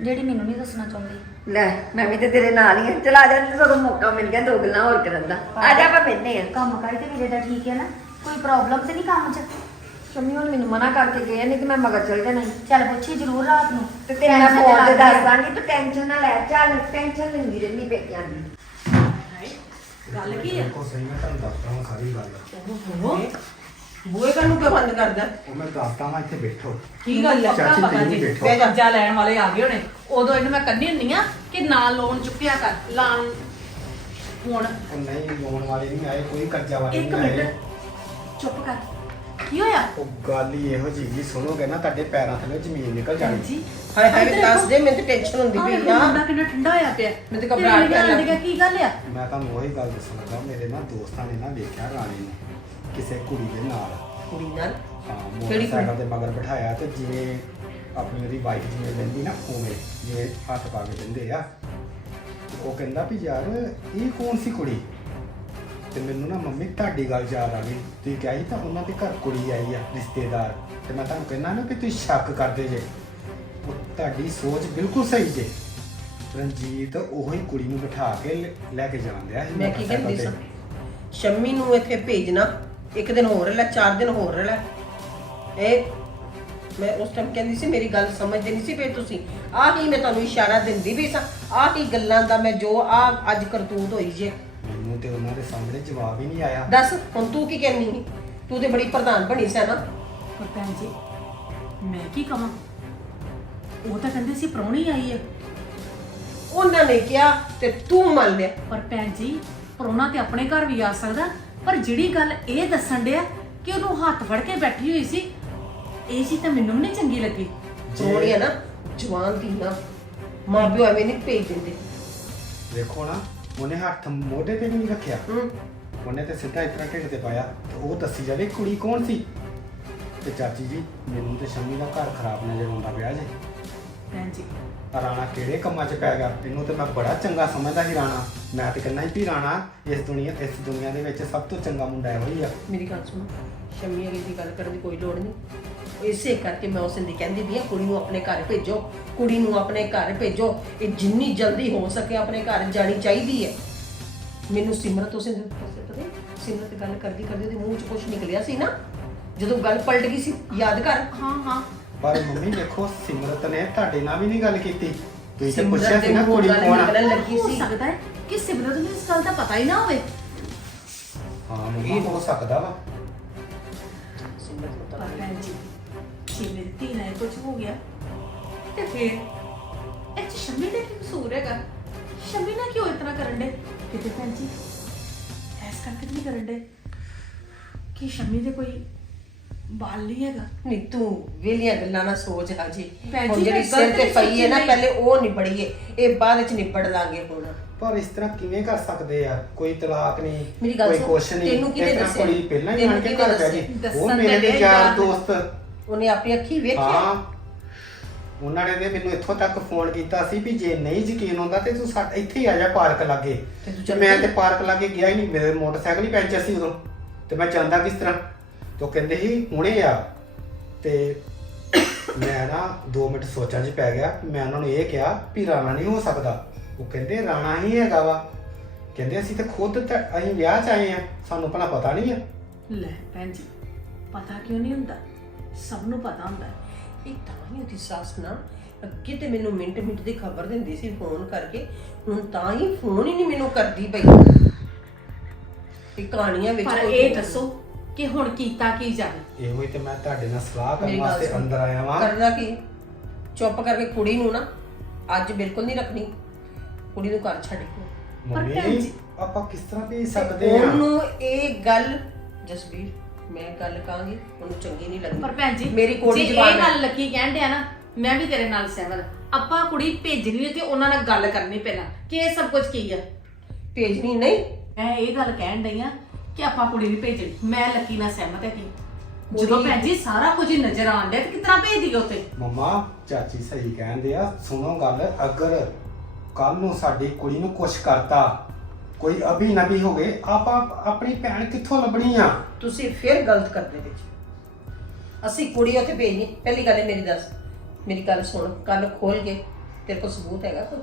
ਜਿਹੜੀ ਮੈਨੂੰ ਨਹੀਂ ਦੱਸਣਾ ਚਾਹੁੰਦੀ। ਲੈ ਮੈਂ ਵੀ ਤੇ ਤੇਰੇ ਨਾਲ ਹੀ ਆ। ਚਲਾ ਜਾ ਤੈਨੂੰ ਮੌਕਾ ਮਿਲ ਗਿਆ ਦੋ ਗੱਲਾਂ ਹੋਰ ਕਰਨ ਦਾ। ਆ ਜਾ ਆਪਾਂ ਬੈਠੇ ਆ। ਕੰਮ ਕਾਜ ਤੇ ਵੀਰੇ ਦਾ ਠੀਕ ਹੈ ਨਾ। ਕੋਈ ਪ੍ਰੋਬਲਮ ਤੇ ਨਹੀਂ ਕੰਮ 'ਚ? ਸ਼ਮੀ ਹੁਣ ਮੈਨੂੰ ਮਨਾ ਕਰਕੇ ਗਏ ਨਹੀਂ ਤੇ ਮੈਂ ਮਗਰ ਚਲ ਜਾਣਾ ਸੀ। ਚੱਲ ਪੁੱਛੀ ਜ਼ਰੂਰ ਰਾਤ ਨੂੰ। ਤੇ ਤੇਰੇ ਨਾਲ Tension ਫੋਨ ਤੇ ਲੱਗ ਦੱਸ। ਦਾਂਗੀ ਤੂੰ ਟੈਨਸ਼ਨ ਨਾ ਲੈ। ਚੱਲ ਟੈਨਸ਼ਨ ਲੈਂਦੀ ਰਹਿੰਦੀ ਪੇਕਿਆਂ ਦੀ। ਗੱਲ ਕੀ ਆ? ਕੋ ਸਹੀ ਮੈਂ ਤੁਹਾਨੂੰ ਦੱਸਦਾ ਹਾਂ ਸਾਰੀ ਗੱਲ। ਬੂਏ ਕੰਨੂ ਕਿਉਂ ਬੰਦ ਕਰਦਾ? ਉਹ ਮੈਂ ਦੱਸਦਾ ਹਾਂ ਇੱਥੇ ਬੈਠੋ। ਕੀ ਗੱਲ ਆ? ਚਾਚੀ ਪਤਾ ਤੁਸੀਂ ਜੀ ਬੈਠੋ। ਤੇ ਕਰਜ਼ਾ ਲੈਣ ਵਾਲੇ ਆ ਗਏ ਹੋਣੇ। ਉਦੋਂ ਇਹਨੂੰ ਮੈਂ ਕੰਨੀ ਹੁੰਨੀ ਆ ਕਿ ਨਾ ਲੋਨ ਚੁੱਕਿਆ ਕਰ। ਲਾਣ ਹੁਣ ਉਹ ਨਹੀਂ ਲੋਨ ਵਾਲੇ ਨਹੀਂ ਆਏ ਕੋਈ ਕਰਜ਼ਾ ਵਾਲੇ ਇੱਕ ਨਹੀਂ ਆਏ। ਮਿੰਟ। ਚੁੱਪ ਕਰ। ਕੀ ਹੋਇਆ? ਉਹ ਗੱਲ ਹੀ ਇਹੋ ਜਿਹੀ ਸੁਣੋਗੇ ਨਾ ਤੁਹਾਡੇ ਪੈਰਾਂ ਥੱਲੇ ਜ਼ਮੀਨ ਨਿਕਲ ਜਾਣੀ। ਜੀ ਹਾਏ ਹਾਏ ਦੱਸ ਦੇ ਮੈਨੂੰ ਤੇ ਟੈਨਸ਼ਨ ਹੁੰਦੀ ਆਹ ਪਈ ਵੇਖੋ ਆ। ਮੁੰਡਾ ਕਿੰਨਾ ਠੰਡਾ ਹੋਇਆ ਪਿਆ। ਮੈਨੂੰ ਤੇ ਘਬਰਾਹਟ ਤੇਰੇ ਪੈਣ ਲੱਗ। ਨਿਆਣੇ ਕੀ ਗੱਲ ਆ? ਮੈਂ ਤੁਹਾਨੂੰ ਉਹੀ ਗੱਲ ਦੱਸਣ ਲੱਗਾ ਮੇਰੇ ਨਾ ਦੋਸਤਾਂ ਨੇ ਨਾ ਵੇਖਿਆ ਰਾਣੀ ਨੂੰ ਕਿਸੇ ਕੁੜੀ ਦੇ ਨਾਲ। ਕੁੜੀ ਨਾਲ? ਹਾਂ ਕਿਹੜੀ ਮੋਟਰਸਾਈਕਲ ਦੇ ਮਗਰ ਬਿਠਾਇਆ ਤੇ ਜਿਵੇਂ ਆਪਣੀ ਉਹਦੀ ਵਾਈਫ ਜਿਵੇਂ ਲੈਂਦੀ ਨਾ ਉਵੇਂ ਜਿਵੇਂ ਹੱਥ ਪਾ ਕੇ ਦਿੰਦੇ ਆ। ਉਹ ਕਹਿੰਦਾ ਵੀ ਯਾਰ ਇਹ ਕੌਣ ਸੀ ਕੁੜੀ? ਤੇ ਮੈਨੂੰ ਨਾ ਮੰਮੀ ਤੁਹਾਡੀ ਗੱਲ ਯਾਦ ਆ ਗਈ। ਤੁਸੀਂ ਕਿਹਾ ਸੀ ਤਾਂ ਉਹਨਾਂ ਦੇ ਘਰ ਕੁੜੀ ਆਈ ਆ ਰਿਸ਼ਤੇਦਾਰ। ਤੇ ਮੈਂ ਤੁਹਾਨੂੰ ਕਹਿੰਦਾ ਨਾ ਕਿ ਤੁਸੀਂ ਸ਼ੱਕ ਕਰਦੇ ਜੇ। ਉਹ ਤੁਹਾਡੀ ਸੋਚ ਬਿਲਕੁਲ ਸਹੀ ਜੇ। ਰਣਜੀਤ ਉਹੀ ਕੁੜੀ ਨੂੰ ਬਿਠਾ ਕੇ ਲੈ- ਲੈ ਕੇ ਜਾਣ ਦਿਆ ਸੀ ਮੈਂ ਕੀ ਕਹਿੰਦੀ ਸਾਂ? ਸ਼ੰਮੀ ਨੂੰ ਇੱਥੇ ਭੇਜਣਾ ਇੱਕ ਦਿਨ ਹੋਰ ਲੈ ਚਾਰ ਦਿਨ ਹੋਰ ਲੈ। ਇਹ ਮੈਂ ਉਸ ਟਾਈਮ ਕਹਿੰਦੀ ਸੀ ਮੇਰੀ ਗੱਲ ਸਮਝਦੇ ਨਹੀਂ ਸੀ ਪਏ ਤੁਸੀਂ। ਆਹ ਹੀ ਮੈਂ ਤੁਹਾਨੂੰ ਇਸ਼ਾਰਾ ਦਿੰਦੀ ਵੀ ਸਾਂ? ਆਹ ਹੀ ਗੱਲਾਂ ਦਾ ਮੈਂ ਜੋ ਆ ਅੱਜ ਕਰਤੂਤ ਹੋਈ ਜੇ। ਮੈਨੂੰ ਤੇ ਉਹਨਾਂ ਦੇ ਸਾਹਮਣੇ ਜਵਾਬ ਹੀ ਨਹੀਂ ਆਇਆ। ਦੱਸ ਹੁਣ ਤੂੰ ਕੀ ਕਹਿਨੀ ਸੀ? ਤੂੰ ਤੇ ਬੜੀ ਪ੍ਰਧਾਨ ਬਣੀ ਸੈਂ ਨਾ? ਪਰ ਭੈਣ ਜੀ ਮੈਂ ਕੀ ਕਵਾਂ? ਉਹ ਤਾਂ ਕਹਿੰਦੇ ਸੀ ਪ੍ਰਾਹੁਣੀ ਆਈ ਹੈ। ਉਹਨਾਂ ਨੇ ਕਿਹਾ ਤੇ ਤੂੰ ਮੰਨ ਲਿਆ। ਪਰ ਭੈਣ ਜੀ ਪ੍ਰਾਹੁਣਾ ਤੇ ਆਪਣੇ ਘਰ ਵੀ ਆ ਸਕਦਾ ਪਰ ਜਿਹੜੀ ਗੱਲ ਇਹ ਦੱਸਣ ਡਿਆ ਕਿ ਉਹਨੂੰ ਹੱਥ ਫੜ ਕੇ ਬੈਠੀ ਹੋਈ ਸੀ ਇਹ ਚੀਜ਼ ਤਾਂ ਮੈਨੂੰ ਵੀ ਨਹੀਂ ਚੰਗੀ ਲੱਗੀ। ਸੋਹਣੀ ਹੈ ਨਾ ਜਵਾਨ ਦੀ ਨਾ ਮਾਂ ਪਿਓ ਐਵੇਂ ਨਹੀਂ ਭੇਜ ਦਿੰਦੇ। ਦੇਖੋ ਨਾ ਉਹਨੇ ਹੱਥ ਮੋਢੇ ਤੇ ਵੀ ਨਹੀਂ ਰੱਖਿਆ। ਹੂੰ। ਉਹਨੇ ਤੇ ਸਿੱਧਾ ਇਤਨਾ ਢਿੱਡ ਤੇ ਪਾਇਆ ਤੇ ਉਹ ਦੱਸੀ ਜਾਵੇ ਕੁੜੀ ਕੌਣ ਸੀ? ਤੇ ਚਾਚੀ ਜੀ ਮੈਨੂੰ ਤੇ ਸ਼ਮੀ ਦਾ ਘਰ ਖਰਾਬ ਨਜ਼ਰ ਆਉਂਦਾ ਪਿਆ ਜੇ। ਭੈਣ ਜੀ। ਆਹ ਰਾਣਾ ਕਿਹੜੇ ਕੰਮਾਂ 'ਚ ਪੈ ਗਿਆ? ਇਹਨੂੰ ਤੇ ਮੈਂ ਬੜਾ ਚੰਗਾ ਸਮਝਦਾ ਸੀ ਰਾਣਾ। ਮੈਂ ਤੇ ਕਹਿੰਦਾ ਸੀ ਵੀ ਰਾਣਾ ਇਸ ਦੁਨੀਆ ਇਸ ਦੁਨੀਆ ਦੇ ਵਿੱਚ ਸਭ ਤੋਂ ਚੰਗਾ ਮੁੰਡਾ ਇਹੋ ਹੀ ਆ। ਮੇਰੀ ਗੱਲ ਸੁਣੋ। ਸ਼ਮੀ ਅਲੀ ਦੀ ਗੱਲ ਕਰਨ ਦੀ ਕੋਈ ਲੋੜ ਨਹੀਂ। ਇਸੇ ਕਰਕੇ ਮੈਂ ਉਸ ਦੀ ਕਹਿੰਦੀ ਵੀ ਆ ਕੁੜੀ ਨੂੰ ਆਪਣੇ ਘਰ ਭੇਜੋ ਕੁੜੀ ਨੂੰ ਆਪਣੇ ਘਰ ਭੇਜੋ। ਇਹ ਜਿੰਨੀ ਜਲਦੀ ਹੋ ਸਕੇ ਆਪਣੇ ਘਰ ਜਾਣੀ ਚਾਹੀਦੀ ਹੈ। ਮੈਨੂੰ ਸਿਮਰਤ ਉਸੇ ਦਿਨ ਪਤਾ ਹੈ ਸਿਮਰਤ ਗੱਲ ਕਰਦੀ ਕਰਦੀ ਉਹਦੇ ਮੂੰਹ 'ਚ ਕੁਝ ਨਿਕਲਿਆ ਸੀ ਨਾ ਜਦੋਂ ਗੱਲ ਪਲਟ ਗਈ ਸੀ ਯਾਦ ਕਰ? ਹਾਂ ਹਾਂ। ਪਰ ਮੰਮੀ ਦੇਖੋ ਸਿਮਰਤ ਨੇ ਤੁਹਾਡੇ ਨਾਲ ਵੀ ਨਹੀਂ ਗੱਲ ਕੀਤੀ। ਤੁਸੀਂ ਤੇ ਪੁੱਛਿਆ ਸੀ ਨਾ ਕੁੜੀ ਕੌਣ ਆ? ਨਿਕਲਣ ਲੱਗੀ ਹੋ ਸੀ। ਸਕਦਾ ਹੈ ਕਿ ਸਿਮਰਤ ਨੂੰ ਇਸ ਗੱਲ ਦਾ ਪਤਾ ਹੀ ਨਾ ਹੋਵੇ। ਹਾਂ ਮੰਮੀ ਹੋ ਸਕਦਾ ਵਾ। ਜੇ ਮੇਰੀ ਧੀ ਨਾਲ ਕੁਝ ਹੋ ਗਿਆ। ਤੇ ਫਿਰ ਇਹ 'ਚ ਸ਼ਮੀ ਦਾ ਕੀ ਕਸੂਰ ਹੈਗਾ? ਸ਼ਮੀ ਨਾਲ ਕਿਉਂ ਇਤਨਾ ਕਰਨ ਦੇ ਕਿਤੇ ਭੈਣ ਜੀ ਐਸ ਕਰਕੇ ਨਹੀਂ ਕਰਨ ਦੇ ਕਿ ਸ਼ਮੀ ਦੇ ਕੋਈ ਬਾਲ ਨਹੀਂ ਹੈਗਾ? ਨਹੀਂ ਤੂੰ ਵੇਲੀਆਂ ਗੱਲਾਂ ਨਾ ਸੋਚ ਹਾਜੀ ਭੈਣ ਹੁਣ ਜੀ, ਜਿਹੜੀ ਮੈਂ ਸਿਰ ਗਲਤ ਤੇ ਨਹੀਂ ਪਈ ਹੈ ਨਾ ਸੋਚੀ ਪਹਿਲੇ ਉਹ ਨਿਬੜੀਏ। ਇਹ ਬਾਅਦ ਵਿੱਚ ਨਿਬੜ ਲਾਂਗੇ ਹੁਣ। ਪਰ ਇਸ ਤਰ੍ਹਾਂ ਕਿਵੇਂ ਕਰ ਸਕਦੇ ਆ? ਕੋਈ ਤਲਾਕ ਨਹੀਂ ਮੇਰੀ ਗੱਲ ਕੋਈ ਸੁਣ, ਕੁਛ ਨਹੀਂ। ਤੈਨੂੰ ਕਿਹਨੇ ਇਸ ਤਰ੍ਹਾਂ ਦੱਸਿਆ? ਕੁੜੀ ਪਹਿਲਾਂ ਹੀ ਤੈਨੂੰ ਆਣ ਕੇ ਕਿਹਨੇ ਘਰ ਪੈ ਗਈ। ਦੱਸਿਆ? ਉਹ ਦੱਸਣ ਮੇਰੇ ਤੇ ਦੇ ਡਿਆ ਯਾਰ ਯਾਰ। ਦੋਸਤ ਉਹਨੇ ਆਪਣੀ ਅੱਖੀ ਵੇਖਿਆ। ਹਾਂ। ਉਹਨਾਂ ਨੇ ਤੇ ਮੈਨੂੰ ਇੱਥੋਂ ਤੱਕ ਫੋਨ ਕੀਤਾ ਸੀ ਵੀ ਜੇ ਨਹੀਂ ਯਕੀਨ ਹੁੰਦਾ ਤੇ ਤੂੰ ਇੱਥੇ ਹੀ ਆ ਜਾ ਪਾਰਕ ਲਾਗੇ। ਤੇ ਤੂੰ ਤੇ ਚੱਲ ਮੈਂ? ਤੇ ਪਾਰਕ ਲਾਗੇ ਗਿਆ ਹੀ ਨਹੀਂ ਮੇਰੇ ਮੋਟਰਸਾਈਕਲ ਹੀ ਪੈਂਚਰ ਸੀ ਉਦੋਂ। ਤੇ ਮੈਂ ਜਾਂਦਾ ਕਿਸ ਤਰ੍ਹਾਂ? ਤੇ ਉਹ ਕਹਿੰਦੇ ਸੀ ਹੁਣੇ ਆ। ਤੇ ਮੈਂ ਨਾ 2 ਮਿੰਟ ਸੋਚਾਂ 'ਚ ਪੈ ਗਿਆ। ਮੈਂ ਉਹਨਾਂ ਨੂੰ ਇਹ ਕਿਹਾ ਵੀ ਰਾਣਾ ਨਹੀਂ ਹੋ ਸਕਦਾ। ਉਹ ਕਹਿੰਦੇ ਰਾਣਾ ਹੀ ਹੈਗਾ ਵਾ। ਕਹਿੰਦੇ ਅਸੀਂ ਤੇ ਖੁਦ ਤਾਂ ਅਸੀਂ ਵਿਆਹ 'ਚ ਆਏ ਆ। ਸਾਨੂੰ ਭਲਾ ਪਤਾ ਨਹੀਂ ਆ। ਲੈ ਭੈਣ ਜੀ ਪਤਾ ਕਿਉਂ ਨਹੀਂ ਹੁੰਦਾ? ਸਭ ਨੂੰ ਪਤਾ ਹੁੰਦਾ ਹੈ। ਇਹ ਤਾਂ ਹੀ ਉਹਦੀ ਸੱਸ ਨਾ ਅੱਗੇ ਤੇ ਮੈਨੂੰ ਮਿੰਟ ਮਿੰਟ ਦੀ ਖਬਰ ਦਿੰਦੀ ਸੀ ਫੋਨ ਕਰਕੇ। ਹੁਣ ਤਾਂ ਹੀ ਫੋਨ ਹੀ ਨਹੀਂ ਮੈਨੂੰ ਕਰਦੀ ਪਈ। ਇਹ ਕਹਾਣੀਆਂ ਵਿੱਚ ਪਰ ਕੋਈ ਇਹ ਦੱਸੋ ਕਿ ਹੁਣ ਕੀਤਾ ਕੀ ਜਾਵੇ? ਇਹੋ ਹੀ ਤੇ ਮੈਂ ਤੁਹਾਡੇ ਨਾਲ ਸਲਾਹ ਕਰਨ ਮੇਰੀ ਗੱਲ ਵਾਸਤੇ ਸੁਣ। ਅੰਦਰ ਆਇਆ ਵਾਂ। ਕਰਨਾ ਕੀ? ਚੁੱਪ ਕਰਕੇ ਕੁੜੀ ਨੂੰ ਨਾ ਅੱਜ ਬਿਲਕੁਲ ਨਹੀਂ ਰੱਖਣੀ। ਕੁੜੀ ਨੂੰ ਘਰ ਛੱਡ ਕੇ। ਪਰ ਭੈਣ ਮੰਮੀ ਜੀ- ਆਪਾਂ ਕਿਸ ਤਰ੍ਹਾਂ ਭੇਜ ਸਕਦੇ ਆ ਉਹਨੂੰ ਇਹ ਗੱਲ ਜਸਵੀਰ ਮੈਂ ਗੱਲ ਕਹਾਂਗੀ ਉਹਨੂੰ ਚੰਗੀ ਨਹੀਂ ਲੱਗਣੀ ਪਰ ਭੈਣ ਜੀ ਮੇਰੀ ਕੋੜੀ ਜੇ ਇਹ। ਗੱਲ ਲੱਕੀ ਕਹਿਣ ਡਿਆ ਨਾ ਮੈਂ ਵੀ ਤੇਰੇ ਨਾਲ ਸਹਿਮਤ ਆਪਾਂ ਕੁੜੀ ਭੇਜਣੀ ਹੈ ਤੇ ਉਹਨਾਂ ਨਾਲ ਗੱਲ ਕਰਨੀ ਪਹਿਲਾਂ। ਕਿ ਇਹ ਸਭ ਕੁਝ ਕੀ ਆ? ਭੇਜਣੀ ਨਹੀਂ। ਮੈਂ ਇਹ ਗੱਲ ਕਹਿਣ ਡਈ ਆ ਕਿ ਆਪਾਂ ਕੁੜੀ ਨਹੀਂ ਭੇਜਣੀ। ਮੈਂ ਲੱਕੀ ਨਾਲ ਸਹਿਮਤ ਹੈ ਕਿ ਜਦੋਂ ਭੈਣ ਜੀ ਸਾਰਾ ਕੁਝ ਹੀ ਨਜ਼ਰ ਆਣ ਡਿਆ ਤੇ ਕਿਤਨਾ ਭੇਜ ਦਿਓ ਉੱਤੇ ਮੰਮਾ ਚਾਚੀ ਸਹੀ ਕਹਿੰਦੇ ਆ ਸੁਣੋ ਗੱਲ ਅਗਰ ਕੱਲ ਨੂੰ ਸਾਡੀ ਕੁੜੀ ਨੂੰ ਕੁਛ ਕਰਤਾ ਕੋਈ ਅਭੀ ਨਬੀ ਹੋ ਗਏ ਆਪਾਂ ਆਪਣੀ ਭੈਣ ਕਿੱਥੋਂ ਲੱਭਣੀ ਆ? ਤੁਸੀਂ ਫਿਰ ਗਲਤ ਕਰਦੇ ਵਿੱਚ। ਅਸੀਂ ਕੁੜੀ ਉੱਥੇ ਭੇਜਣੀ ਪਹਿਲੀ ਗੱਲ ਇਹ ਮੇਰੀ ਦੱਸ ਮੇਰੀ ਗੱਲ ਸੁਣ ਕੱਲ ਖੋਲ ਕੇ ਤੇਰੇ ਕੋਲ ਸਬੂਤ ਹੈਗਾ ਕੋਈ?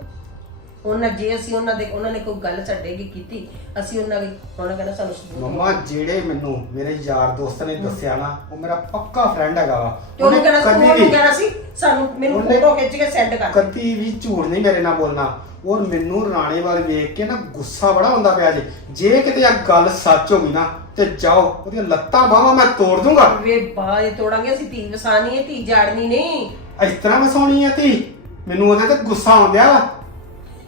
ਉਹਨਾਂ ਜੇ ਅਸੀਂ ਉਹਨਾਂ ਦੇ ਉਹਨਾਂ ਨੇ ਕੋਈ ਗੱਲ ਸਾਡੇ ਕੀ ਕੀਤੀ ਅਸੀਂ ਉਹਨਾਂ ਦੀ ਉਹਨਾਂ ਕਹਿੰਦਾ ਸਾਨੂੰ ਸਬੂਤ। ਮੰਮਾ ਜਿਹੜੇ ਮੈਨੂੰ ਮੇਰੇ ਯਾਰ ਦੋਸਤ ਨੇ ਦੱਸਿਆ ਨਾ ਉਹ ਮੇਰਾ ਪੱਕਾ ਫਰੈਂਡ ਹੈਗਾ ਵਾ। ਤੇ ਉਹਨੂੰ ਕਹਿਣਾ ਸੀ ਕਦੀ ਵੀ- ਕਹਿਣਾ ਸੀ ਸਾਨੂੰ ਮੈਨੂੰ ਉਹਨੇ- ਫੋਟੋ ਖਿੱਚ ਕੇ ਸੈਂਡ ਕਰ ਕਦੀ ਵੀ ਝੂਠ ਨਹੀਂ ਮੇਰੇ ਨਾਲ ਬੋਲਣਾ। ਔਰ ਮੈਨੂੰ ਰਾਣੇ ਵਾਲੇ ਵੇਖ ਕੇ ਨਾ ਗੁੱਸਾ ਬੜਾ ਹੁੰਦਾ ਪਿਆ ਜੀ। ਜੇ ਕਿਤੇ ਆ ਗੱਲ ਸੱਚ ਹੋ ਗਈ ਨਾ ਤੇ ਜਾਓ ਉਹਦੀਆਂ ਲੱਤਾਂ ਬਾਹਾਂ ਮੈਂ ਤੋੜ ਦੂੰਗਾ। ਵੇ ਬਾਏ ਤੋੜਾਂਗੇ ਅਸੀਂ ਧੀ ਵਸਾਣੀ ਹੈ ਧੀ ਜਾੜਨੀ ਨਹੀਂ। ਇਸ ਤਰ੍ਹਾਂ ਵਸਾਉਣੀ ਆ ਤੀ ਮੈਨੂੰ ਉਹਦੇ ਤੇ ਗੁੱਸਾ ਆਉਂਦਿਆ।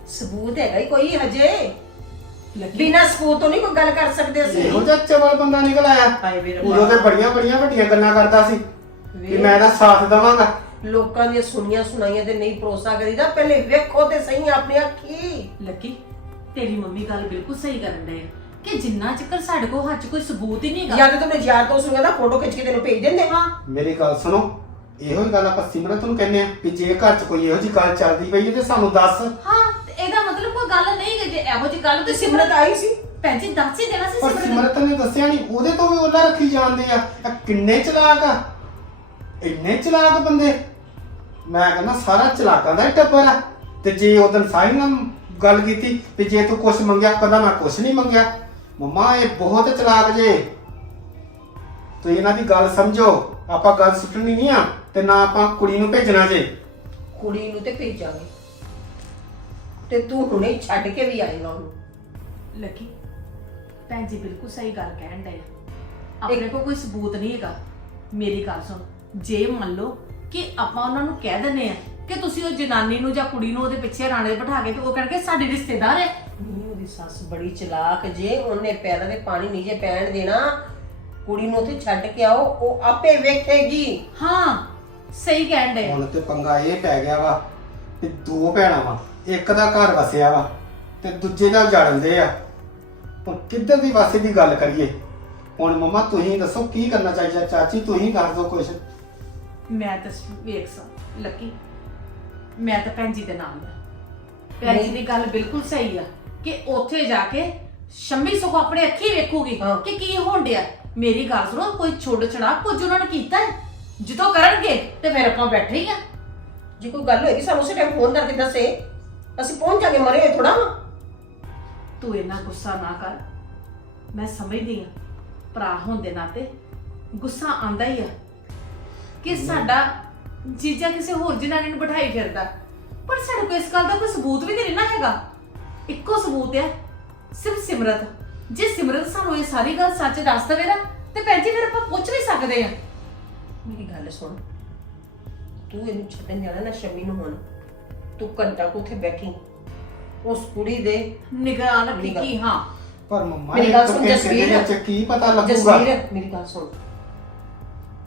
ਸਬੂਤ ਹੈਗਾ ਹੀ ਕੋਈ ਹਜੇ। ਬਿਨਾਂ ਸਬੂਤ ਤੋਂ ਨਹੀਂ ਕੋਈ ਗੱਲ ਕਰ ਸਕਦੇ ਅਸੀਂ। ਇਹੋ ਜਿਹਾ ਚਵਲ ਬੰਦਾ ਨਿਕਲ ਆਇਆ। ਹਾਏ ਉਦੋਂ ਤੇ ਬੜੀਆਂ ਬੜੀਆਂ ਵੱਡੀਆਂ ਗੱਲਾਂ ਕਰਦਾ ਸੀ ਕਿ ਵੇ- ਮੈਂ ਇਹਦਾ ਸਾਥ ਦੇਵਾਂਗਾ। ਲੋਕਾਂ ਦੀਆਂ ਸੁਣੀਆਂ ਸੁਣਾਈਆਂ ਤੇ ਨਹੀਂ ਭਰੋਸਾ ਕਰੀਦਾ ਪਹਿਲੇ ਵੇਖੋ ਤੇ ਸਹੀ ਆਪਣੀ ਅੱਖੀ। ਲੱਕੀ ਤੇਰੀ ਮੰਮੀ ਗੱਲ ਬਿਲਕੁਲ ਸਹੀ ਕਰਨ ਆ। ਕਿ ਜਿੰਨਾ ਚਿਕਰ ਸਾਡੇ ਕੋਲ ਹੱਥ 'ਚ ਕੋਈ ਸਬੂਤ ਹੀ ਨਹੀਂਗਾ ਜਾਂ ਤੇ ਤੁਹਾਨੂੰ ਯਾਰ ਤੋਂ ਸੁਣਿਆ ਤਾਂ ਫੋਟੋ ਖਿੱਚ ਕੇ ਤੈਨੂੰ ਭੇਜ ਦਿੰਦੇ ਹਾਂ। ਮੇਰੀ ਗੱਲ ਸੁਣੋ ਇਹੋ ਹੀ ਗੱਲ ਆਪਾਂ ਸਿਮਰਤ ਨੂੰ ਕਹਿੰਦੇ ਆ ਕਿ ਜੇ ਘਰ 'ਚ ਕੋਈ ਇਹੋ ਜੀ ਗੱਲ ਚੱਲਦੀ ਪਈ ਹੈ ਤੇ ਸਾਨੂੰ ਦੱਸ। ਹਾਂ ਤੇ ਇਹਦਾ ਮਤਲਬ ਕੋਈ ਗੱਲ ਨਹੀਂ ਕਿ ਜੇ ਇਹੋ ਜਿਹੀ ਗੱਲ ਤੇ ਸਿਮਰਤ ਆਈ ਸੀ। ਭੈਣ ਜੀ ਦੱਸ ਹੀ ਦੇਣਾ ਸੀ ਪਰ ਸਿਮਰਤ ਨੂੰ। ਸਿਮਰਤ ਨੇ ਦੱਸਿਆ ਨਹੀਂ ਉਹਦੇ ਤੋਂ ਵੀ ਉਹਲਾ ਰੱਖੀ ਜਾਂਦੇ ਆ। ਇਹ ਕਿੰਨੇ ਚਲਾਕ ਆ? ਇੰਨੇ ਚਲਾਕ ਬੰਦੇ। ਮੈਂ ਕਹਿੰਦਾ ਸਾਰਾ ਚਲਾਕਾਂ ਦਾ ਹੀ ਟੱਬਰ ਆ। ਤੇ ਜੇ ਉਹ ਦਿਨ ਸਾਹਿਲ ਨਾਲ ਗੱਲ ਕੀਤੀ ਤੇ ਜੇ ਤੂੰ ਕੁਝ ਮੰਗਿਆ ਕਹਿੰਦਾ ਮੈਂ ਕੁਝ ਨਹੀਂ ਮੰਗਿਆ। ਮੰਮਾ ਇਹ ਬਹੁਤ ਚਲਾਕ ਜੇ। ਤੁਸੀਂ ਇਹਨਾਂ ਦੀ ਗੱਲ ਸਮਝੋ। ਆਪਾਂ ਗੱਲ ਸੁੱਟਣੀ ਨਹੀਂ ਆ ਤੇ ਨਾ ਆਪਾਂ ਕੁੜੀ ਨੂੰ ਭੇਜਣਾ ਜੇ। ਕੁੜੀ ਨੂੰ ਤੇ ਭੇਜਾਂਗੇ। ਤੇ ਤੂੰ ਹੁਣੇ ਛੱਡ ਕੇ ਵੀ ਆਏਗਾ ਉਹਨੂੰ। ਲੱਕੀ ਭੈਣ ਜੀ ਬਿਲਕੁਲ ਸਹੀ ਗੱਲ ਕਹਿਣ ਆ। ਆਪਣੇ ਕੋਲ ਕੋਈ ਸਬੂਤ ਨਹੀਂ ਹੈਗਾ। ਮੇਰੀ ਗੱਲ ਸੁਣ ਜੇ ਮੰਨ ਲਓ ਕਿ ਆਪਾਂ ਉਹਨਾਂ ਨੂੰ ਕਹਿ ਦਿੰਨੇ ਆ ਕਿ ਤੁਸੀਂ ਉਹ ਜਨਾਨੀ ਨੂੰ ਜਾਂ ਕੁੜੀ ਨੂੰ ਉਹਦੇ ਪਿੱਛੇ ਰਾਣੇ ਬਿਠਾ ਕੇ ਤੇ ਉਹ ਕਹਿਣਗੇ ਸਾਡੇ ਰਿਸ਼ਤੇਦਾਰ ਹੈ। ਨਹੀਂ ਉਹਦੀ ਸੱਸ ਬੜੀ ਚਲਾਕ ਜੇ ਉਹਨੇ ਪੈਰਾਂ ਦੇ ਪਾਣੀ ਨਹੀਂ ਜੇ ਪੈਣ ਦੇਣਾ ਕੁੜੀ ਨੂੰ ਉੱਥੇ ਛੱਡ ਕੇ ਆਓ ਉਹ ਆਪੇ ਵੇਖੇਗੀ। ਹਾਂ ਸਹੀ ਆ। ਹੁਣ ਤੇ ਪੰਗਾ ਇਹ ਪੈ ਗਿਆ ਵਾ ਕਿ ਦੋ ਭੈਣਾਂ ਵਾ ਇੱਕ ਦਾ ਘਰ ਵਸਿਆ ਵਾ ਤੇ ਦੂਜੇ ਨਾਲ ਜੜਦੇ ਆ। ਹੁਣ ਕਿੱਧਰ ਦੀ ਵਾਸੇ ਦੀ ਗੱਲ ਕਰੀਏ? ਹੁਣ ਮਮਾ ਤੁਸੀਂ ਦੱਸੋ ਕੀ ਕਰਨਾ ਚਾਹੀਦਾ? ਚਾਚੀ ਤੁਸੀਂ ਕਰ ਦਿਓ ਕੁਛ। ਮੈਂ ਤਾਂ ਵੇਖ ਸਾਂ ਲੱਕੀ। ਮੈਂ ਤਾਂ ਭੈਣ ਜੀ ਦੇ ਨਾਲ ਆ। ਭੈਣ ਜੀ ਦੀ ਗੱਲ ਬਿਲਕੁਲ ਸਹੀ ਆ ਕਿ ਉੱਥੇ ਜਾ ਕੇ ਸ਼ੰਮੀ ਸੁਖ ਆਪਣੇ ਅੱਖੀ ਵੇਖੂਗੀ ਹਾਂ। ਕਿ ਕੀ ਹੋਣ ਡਿਆ। ਮੇਰੀ ਗੱਲ ਸੁਣੋ ਕੋਈ ਛੋੜ ਛੜਾ ਕੁਝ ਉਹਨਾਂ ਨੇ ਕੀਤਾ ਹੈ? ਜਦੋਂ ਕਰਨਗੇ ਤੇ ਫਿਰ ਆਪਾਂ ਬੈਠੇ ਹੀ ਆ। ਜੇ ਕੋਈ ਗੱਲ ਹੋਏਗੀ ਸਾਨੂੰ ਉਸੇ ਟਾਈਮ ਫੋਨ ਕਰਕੇ ਦੱਸੇ। ਅਸੀਂ ਪਹੁੰਚ ਜਾਗੇ ਮਰੇ ਥੋੜਾ ਤੂੰ ਇੰਨਾ ਗੁੱਸਾ ਨਾ ਕਰ। ਮੈਂ ਸਮਝਦੀ ਆ ਭਰਾ ਹੋਣ ਦੇ ਨਾਤੇ ਗੁੱਸਾ ਆਂਦਾ ਹੀ ਆ। ਕਿ ਸਾਡਾ ਜੀਜਾ ਕਿਸੇ ਹੋਰ ਜਨਾਨੀ ਨੂੰ ਬਿਠਾਈ ਫਿਰਦਾ। ਪਰ ਸਾਡੇ ਕੋਲ ਇਸ ਗੱਲ ਦਾ ਕੋਈ ਸਬੂਤ ਵੀ ਨਹੀਂ ਨਾ ਹੈਗਾ। ਇੱਕੋ ਸਬੂਤ ਹੈ ਸਿਰਫ ਸਿਮਰਤ। ਜੇ ਸਿਮਰਤ ਸਾਨੂੰ ਇਹ ਸਾਰੀ ਗੱਲ ਸੱਚ ਦੱਸ ਦਵੇ ਨਾ ਤੇ ਭੈਣ ਜੀ ਫਿਰ ਆਪਾਂ ਪੁੱਛ ਵੀ ਸਕਦੇ ਆ ਮੇਰੀ ਗੱਲ ਸੁਣ। ਤੂੰ ਇਹਨੂੰ ਛੱਡਣ ਜਾਣਾ ਨਾ ਸ਼ਮੀ ਨੂੰ ਹੁਣ। ਤੂੰ ਘੰਟਾ ਕੁ ਉੱਥੇ ਬੈਠੀ। ਉਸ ਕੁੜੀ ਦੇ ਨਿਗਰਾਨ ਰੱਖੀ ਹਾਂ। ਪਰ ਮੰਮਾ ਮੇਰੀ ਗੱਲ ਸੁਣ, ਜਸਵੀਰ। ਕੀ ਪਤਾ ਲੱਗੂਗਾ? ਜਸਵੀਰ ਮੇਰੀ ਗੱਲ ਸੁਣ।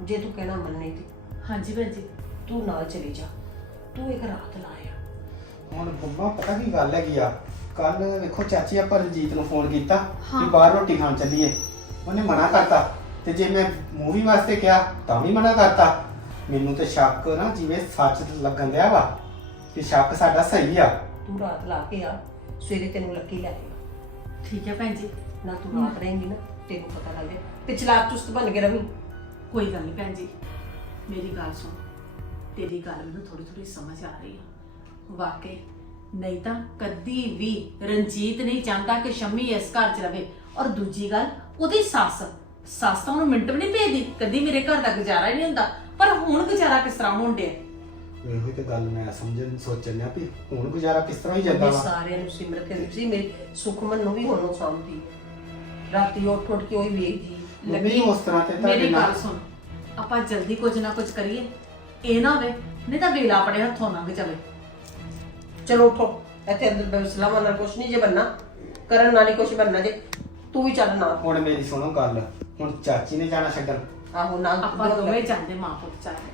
ਜੇ ਤੂੰ ਕਹਿਣਾ ਮੰਨੇ ਤੇ। ਹਾਂਜੀ ਭੈਣ ਜੀ। ਤੂੰ ਨਾਲ ਚਲੀ ਜਾ। ਤੂੰ ਇੱਕ ਰਾਤ ਲਾਇਆ ਹੁਣ ਮੰਮਾ ਪਤਾ ਕੀ ਗੱਲ ਹੈਗੀ ਆ? ਕੱਲ ਵੇਖੋ ਚਾਚੀ ਆਪਾਂ ਰਣਜੀਤ ਨੂੰ ਫੋਨ ਕੀਤਾ ਹਾਂ। ਕਿ ਬਾਹਰ ਰੋਟੀ ਖਾਣ ਚੱਲੀਏ। ਉਹਨੇ ਮਨਾ ਕਰਤਾ। ਤੇ ਜੇ ਮੈਂ ਮੂਵੀ ਵਾਸਤੇ ਕਿਹਾ ਤਾਂ ਵੀ ਮਨਾ ਕਰਤਾ। ਮੈਨੂੰ ਤੇ ਸ਼ੱਕ ਨਾ ਜਿਵੇਂ ਸੱਚ ਲੱਗਣ ਦਿਆ ਵਾ ਕਿ ਸ਼ੱਕ ਸਾਡਾ ਸਹੀ ਆ। ਤੂੰ ਰਾਤ ਲਾ ਕੇ ਆ। ਸਵੇਰੇ ਤੈਨੂੰ ਲੱਕੀ ਲੈ ਜਾਏਗਾ ਠੀਕ ਹੈ ਭੈਣ ਜੀ। ਨਾ ਤੂੰ ਰਾਤ ਰਹੇਂਗੀ ਨਾ ਤੈਨੂੰ ਪਤਾ ਲੱਗ ਜਾਏ ਤੇ ਚਲਾਕ ਚੁਸਤ ਬਣ ਕੇ ਰਵੀਂ। ਕੋਈ ਗੱਲ ਨਹੀਂ ਭੈਣ ਜੀ ਮੇਰੀ ਗੱਲ ਸੁਣ। ਤੇਰੀ ਗੱਲ ਮੈਨੂੰ ਥੋੜੀ ਥੋੜੀ ਸਮਝ ਆ ਰਹੀ ਆ। ਵਾਕਈ ਨਹੀਂ ਤਾਂ ਕਦੀ ਵੀ ਰਣਜੀਤ ਨਹੀਂ ਚਾਹੁੰਦਾ ਕਿ ਸ਼ੰਮੀ ਇਸ ਘਰ 'ਚ ਰਵੇ। ਔਰ ਦੂਜੀ ਗੱਲ ਉਹਦੀ ਸੱਸ ਸੱਸ ਤਾਂ ਉਹਨੂੰ ਮਿੰਟ ਵੀ ਨਹੀਂ ਭੇਜਦੀ ਕਦੀ ਮੇਰੇ ਘਰ ਦਾ ਗੁਜ਼ਾਰਾ ਹੀ ਨਹੀਂ ਹੁੰਦਾ। ਪਰ ਹੁਣ ਗੁਜ਼ਾਰਾ ਕਿਸ ਤਰ੍ਹਾਂ ਹੋਣ ਡਿਆ? ਇਹੋ ਹੀ ਤੇ ਗੱਲ ਮੈਂ ਸਮਝਣ ਸੋਚਣ ਡਿਆ ਵੀ ਹੁਣ ਗੁਜ਼ਾਰਾ ਕਿਸ ਤਰ੍ਹਾਂ ਹੀ ਜਾਂਦਾ ਵਾ। ਸਾਰਿਆਂ ਨੂੰ ਸਿਮਰਤ ਤੇ ਸੀ ਮੇਰੀ ਸੁਖਮਨ ਨੂੰ ਵੀ ਹੁਣ ਉਹ ਰਾਤੀ ਉੱਠ ਉੱਠ ਕੇ ਉਹ ਹੀ ਵੇਖਦੀ। ਮੰਮੀ ਉਸ ਤਰ੍ਹਾਂ ਤੇ ਤੁਹਾਡੇ ਮੇਰੀ ਨਾਲ। ਗੱਲ ਸੁਣ ਆਪਾਂ ਜਲਦੀ ਕੁਝ ਨਾ ਕੁਝ ਕਰੀਏ। ਇਹ ਨਾ ਹੋਵੇ ਨਹੀਂ ਤਾਂ ਵੇਲਾ ਆਪਣੇ ਹੱਥੋਂ ਲੰਘ ਜਾਵੇ। ਚਲੋ ਉਠੋ ਇੱਥੇ ਅੰਦਰ ਸਲਾਮਾਂ ਨਾਲ ਕੁਛ ਨਹੀਂ ਜੇ ਬੰਨਾ ਕਰਨ ਨਾਲ ਹੀ ਕੁਛ ਬੰਨਾ ਜੇ। ਤੂੰ ਵੀ ਚੱਲ ਨਾਲ। ਹੁਣ ਮੇਰੀ ਸੁਣੋ ਗੱਲ ਹੁਣ ਚਾਚੀ ਨੇ ਜਾਣਾ ਛੱਡਣ। ਆਹੋ ਨਾਲ ਆਪਾਂ ਦੋਵੇਂ ਜਾਂਦੇ ਮਾਂ ਪੁੱਤ ਚਾਹੇ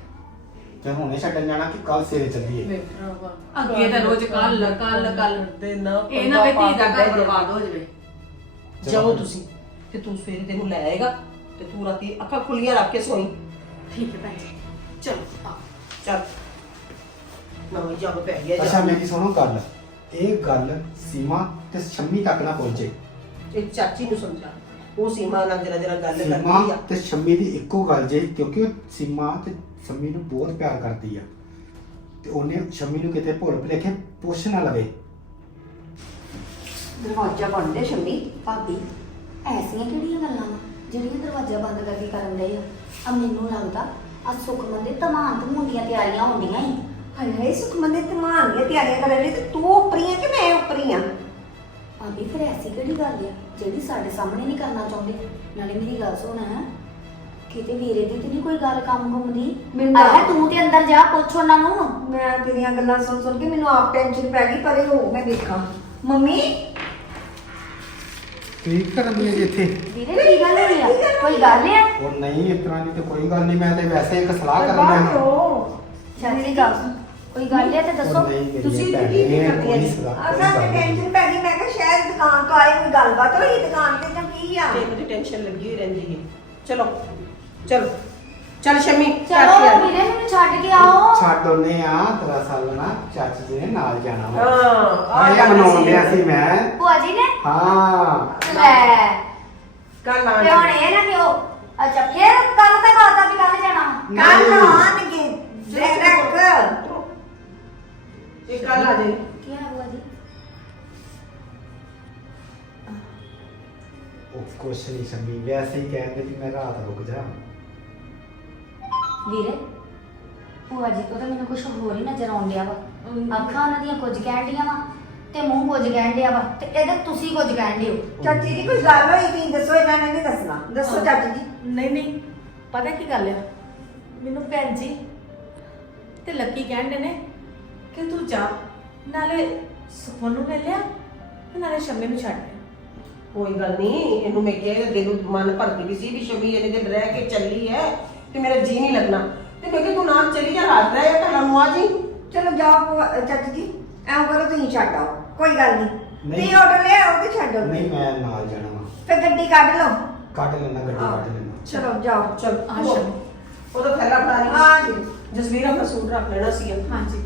ਤੇ ਹੁਣੇ ਛੱਡਣ ਜਾਣਾ ਕਿ ਕੱਲ ਸਵੇਰੇ ਚੱਲੀਏ? ਅੱਗੇ ਤਾਂ ਰੋਜ਼ ਕੱਲ ਕੱਲ ਕੱਲ ਦੇ ਨਾ ਇਹ ਨਾ ਵੀ ਧੀ ਦਾ ਘਰ ਬਰਬਾਦ ਹੋ ਜਾਵੇ। ਜਾਓ ਤੁਸੀਂ ਤੇ ਤੂੰ ਸਵੇਰੇ ਤੈਨੂੰ ਲੈ ਆਏਗਾ ਤੇ ਤੂੰ ਰਾਤੀ ਅੱਖਾਂ ਖੁੱਲੀਆਂ ਰੱਖ ਕੇ ਸੋਈ। ਠੀਕ ਹੈ ਭੈਣ ਜੀ। ਚਲੋ ਆ ਚੱਲ। ਨਵੇਂ ਜੱਗ ਪੈ ਗਿਆ ਅੱਛਾ ਮੇਰੀ ਸੁਣੋ ਗੱਲ। ਇਹ ਗੱਲ ਸੀਮਾ ਤੇ ਸ਼ੰਮੀ ਤੱਕ ਨਾ ਪਹੁੰਚੇ। ਇਹ ਚਾਚੀ ਨੂੰ ਸਮਝਾ। ਉਹ ਸੀਮਾ ਨਾਲ ਜਰਾ ਜਰਾ ਗੱਲ ਸੀਮਾ ਕਰਦੀ ਆ। ਤੇ ਸ਼ੰਮੀ ਦੀ ਇੱਕੋ ਗੱਲ ਜੇ ਕਿਉਂਕਿ ਉਹ ਸੀਮਾ ਤੇ ਸ਼ੰਮੀ ਨੂੰ ਬਹੁਤ ਪਿਆਰ ਕਰਦੀ ਆ। ਤੇ ਉਹਨੇ ਸ਼ੰਮੀ ਨੂੰ ਕਿਤੇ ਭੁੱਲ ਭੁਲੇਖੇ ਪੁੱਛ ਨਾ ਲਵੇ। ਦਰਵਾਜ਼ਾ ਬੰਦ ਹੈ ਸ਼ੰਮੀ ਭਾਬੀ ਐਸੀਆਂ ਕਿਹੜੀਆਂ ਗੱਲਾਂ ਵਾ? ਜਿਹੜੀਆਂ ਦਰਵਾਜ਼ਾ ਬੰਦ ਕਰਕੇ ਕਰਨ ਦੇ ਆ? ਆ ਮੈਨੂੰ ਲੱਗਦਾ ਆ ਸੁਖਮਨ ਦੇ ਤਮਾਮ ਤਮੂਨ ਦੀਆਂ ਤਿਆਰੀਆਂ ਹੁੰਦੀਆਂ ਹੀ ਹਾਏ ਹਾਏ ਸੁਖਮਨ ਦੇ ਧਮਾਨ ਦੀਆਂ ਤਿਆਰੀਆਂ ਕਰਨ ਲਈ ਤੇ ਤੂੰ ਉੱਪਰੀ ਆ ਕਿ ਮੈਂ ਉੱਪਰੀ ਆ? ਭਾਬੀ ਫਿਰ ਐਸੀ ਕਿਹੜੀ ਗੱਲ ਆ? ਜਿਹੜੀ ਸਾਡੇ ਸਾਹਮਣੇ ਨਹੀਂ ਕਰਨਾ ਚਾਹੁੰਦੇ। ਨਾਲੇ ਮੇਰੀ ਗੱਲ ਸੁਣ ਕਿਤੇ ਵੀਰੇ ਦੀ ਤੇ ਨਹੀਂ ਕੋਈ ਗੱਲ ਕੰਮ ਕੁੰਮ ਦੀ? ਮੈਨੂੰ ਆਹ ਤੂੰ ਤੇ ਅੰਦਰ ਜਾ ਪੁੱਛ ਉਹਨਾਂ ਨੂੰ। ਮੈਂ ਤੇਰੀਆਂ ਗੱਲਾਂ ਸੁਣ ਸੁਣ ਕੇ ਮੈਨੂੰ ਆਪ ਟੈਨਸ਼ਨ ਪੈ ਗਈ ਪਰੇ ਹੋ ਮੈਂ ਵੇਖਾਂ ਮੰਮੀ ਠੀਕ ਕਰਨ ਦੀ ਇੱਥੇ? ਵੀਰੇ ਕੀ ਗੱਲ ਹੋਈ ਆ? ਕੋਈ ਗੱਲ ਆ? ਉਹ ਨਹੀਂ ਇਸ ਤਰ੍ਹਾਂ ਦੀ ਤੇ ਕੋਈ ਗੱਲ ਨਹੀਂ ਮੈਂ ਤੇ ਵੈਸੇ ਇੱਕ ਸਲਾਹ ਕਰਨ ਹੋ। ਚਾਚੀ ਗੱਲ ਕੋਈ ਗੱਲ ਆ ਤੇ ਦੱਸੋ। ਨਹੀਂ ਤੁਸੀਂ ਕੀ ਸਲਾਹ ਕੋਈ ਅਸਾਂ ਤੇ। ਟੈਨਸ਼ਨ ਪੈ ਗਈ ਮੈਂ ਕਿਹਾ ਸ਼ਾਇਦ ਦੁਕਾਨ ਤੋਂ ਆਏ ਕੋਈ ਗੱਲਬਾਤ ਹੋਈ ਦੁਕਾਨ ਤੇ ਜਾਂ ਕੀ ਆ? ਤੇ ਉਹਦੀ ਟੈਨਸ਼ਨ ਲੱਗੀ ਹੋਈ ਰਹਿੰਦੀ ਹੈ ਚਲੋ ਚਲੋ। ਚੱਲ ਸ਼ਮੀ ਚਲੋ ਵੀਰੇ ਮੈਨੂੰ ਛੱਡ ਕੇ ਆਓ। ਛੱਡ ਉਹਨੇ ਆ ਤੇਰਾ ਸਾਲ ਨਾ ਚਾਚੀ ਜੀ ਨੇ ਨਾਲ ਜਾਣਾ ਵਾ। ਹਾਂ ਆਹ ਮਨਾਉਣ ਡਿਆ ਸੀ ਮੈਂ। ਭੂਆ ਜੀ ਨੇ ਹਾਂ। ਲੈ। ਕੱਲ ਤੇ ਹੁਣ ਇਹ ਨਾ ਕਿ ਉਹ ਅੱਛਾ ਫੇਰ ਕੱਲ ਤੱਕ ਆਦਾ ਵੀ ਕੱਲ ਜਾਣਾ। ਕੱਲ। ਆਣਗੇ ਡਾਇਰੈਕਟ ਇਹ ਕੱਲ ਆ ਜਾਏ ਕੀ ਹੈ ਭੂਆ ਜੀ? ਉਹ ਕੁਛ ਨਹੀਂ ਸ਼ਮੀ ਵੈਸੇ ਹੀ ਕਹਿੰਦੇ ਵੀ ਮੈਂ ਰਾਤ ਰੁਕ ਜਾ। ਵੀਰੇ ਭੂਆ ਜੀ ਤੋਂ ਤਾਂ ਮੈਨੂੰ ਕੁਝ ਹੋਰ ਹੀ ਨਜ਼ਰ ਆਉਣ ਡਿਆ ਵਾ। ਅੱਖਾਂ ਉਹਨਾਂ ਦੀਆਂ ਕੁਝ ਕਹਿਣ ਡੀਆਂ ਵਾ। ਤੇ ਮੂੰਹ ਕੁਝ ਕਹਿਣ ਡਿਆ ਵਾ ਤੇ ਇਹਦੇ ਤੁਸੀਂ ਕੁਝ ਕਹਿਣ ਡਿਓ ਚਾਚੀ ਜੀ ਕੋਈ ਗੱਲ ਹੋਈ ਤੁਸੀਂ ਦੱਸੋ ਇਹਨਾਂ ਨੇ ਨਹੀਂ ਦੱਸਣਾ। ਦੱਸੋ ਚਾਚੀ ਜੀ। ਨਹੀਂ ਨਹੀਂ ਪਤਾ ਕੀ ਗੱਲ ਆ? ਮੈਨੂੰ ਭੈਣ ਜੀ ਤੇ ਲੱਕੀ ਕਹਿੰਦੇ ਨੇ ਕਿ ਤੂੰ ਜਾ ਨਾਲੇ ਸੁਖਮਨ ਨੂੰ ਮਿਲ ਲਿਆ ਤੇ ਨਾਲੇ ਸ਼ਮੀ ਨੂੰ ਛੱਡ ਕੋਈ ਗੱਲ ਨਹੀਂ ਇਹਨੂੰ ਮੈਂ ਕਿਹਾ ਇਹਦੇ ਦਿਲ ਨੂੰ ਮਨ ਭਰ ਗਈ ਸੀ ਵੀ ਸ਼ਮੀ ਇਹਨੇ ਦਿਨ ਰਹਿ ਕੇ ਚੱਲੀ ਹੈ ਤੇ ਮੇਰਾ ਜੀ ਨਹੀਂ ਲੱਗਣਾ। ਤੇ ਮੈਂ ਕਿਹਾ ਤੂੰ ਨਾਲ ਚਲੀ ਜਾ ਰਾਤ ਰਹਿ ਕੱਲ ਨੂੰ ਆ ਜੀ। ਚਲੋ ਜਾਓ ਭੂਆ- ਚਾਚੀ ਜੀ ਐਂ ਕਰੋ ਤੁਸੀਂ ਛੱਡ ਆਓ। ਕੋਈ ਗੱਲ ਨਹੀਂ। ਨਹੀਂ। ਤੁਸੀਂ ਆਰਡਰ ਲੈ ਆਓ ਤੇ ਛੱਡੋ ਨਹੀਂ ਮੈਂ ਨਾਲ ਜਾਣਾ ਵਾ। ਫਿਰ ਗੱਡੀ ਕੱਢ ਲਓ। ਕੱਢ ਲੈਣਾ ਗੱਡੀ ਹਾਂ। ਕੱਢ ਲੈਣਾ ਚਲੋ ਜਾਓ ਚਲ। ਆ ਸ਼ਮੀ ਉਹਦਾ ਥੈਲਾ ਫੜਾ ਲਈ ਹਾਂ ਜੀ। ਜਸਵੀਰ ਆਪਣਾ ਸੂਟ ਰੱਖ ਲੈਣਾ ਸੀ। ਹਾਂਜੀ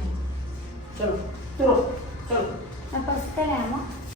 ਚਲੋ ਚਲੋ ਚਲੋ। ਮੈਂ ਪਰਸ ਤੇ ਲੈ ਆਵਾਂ।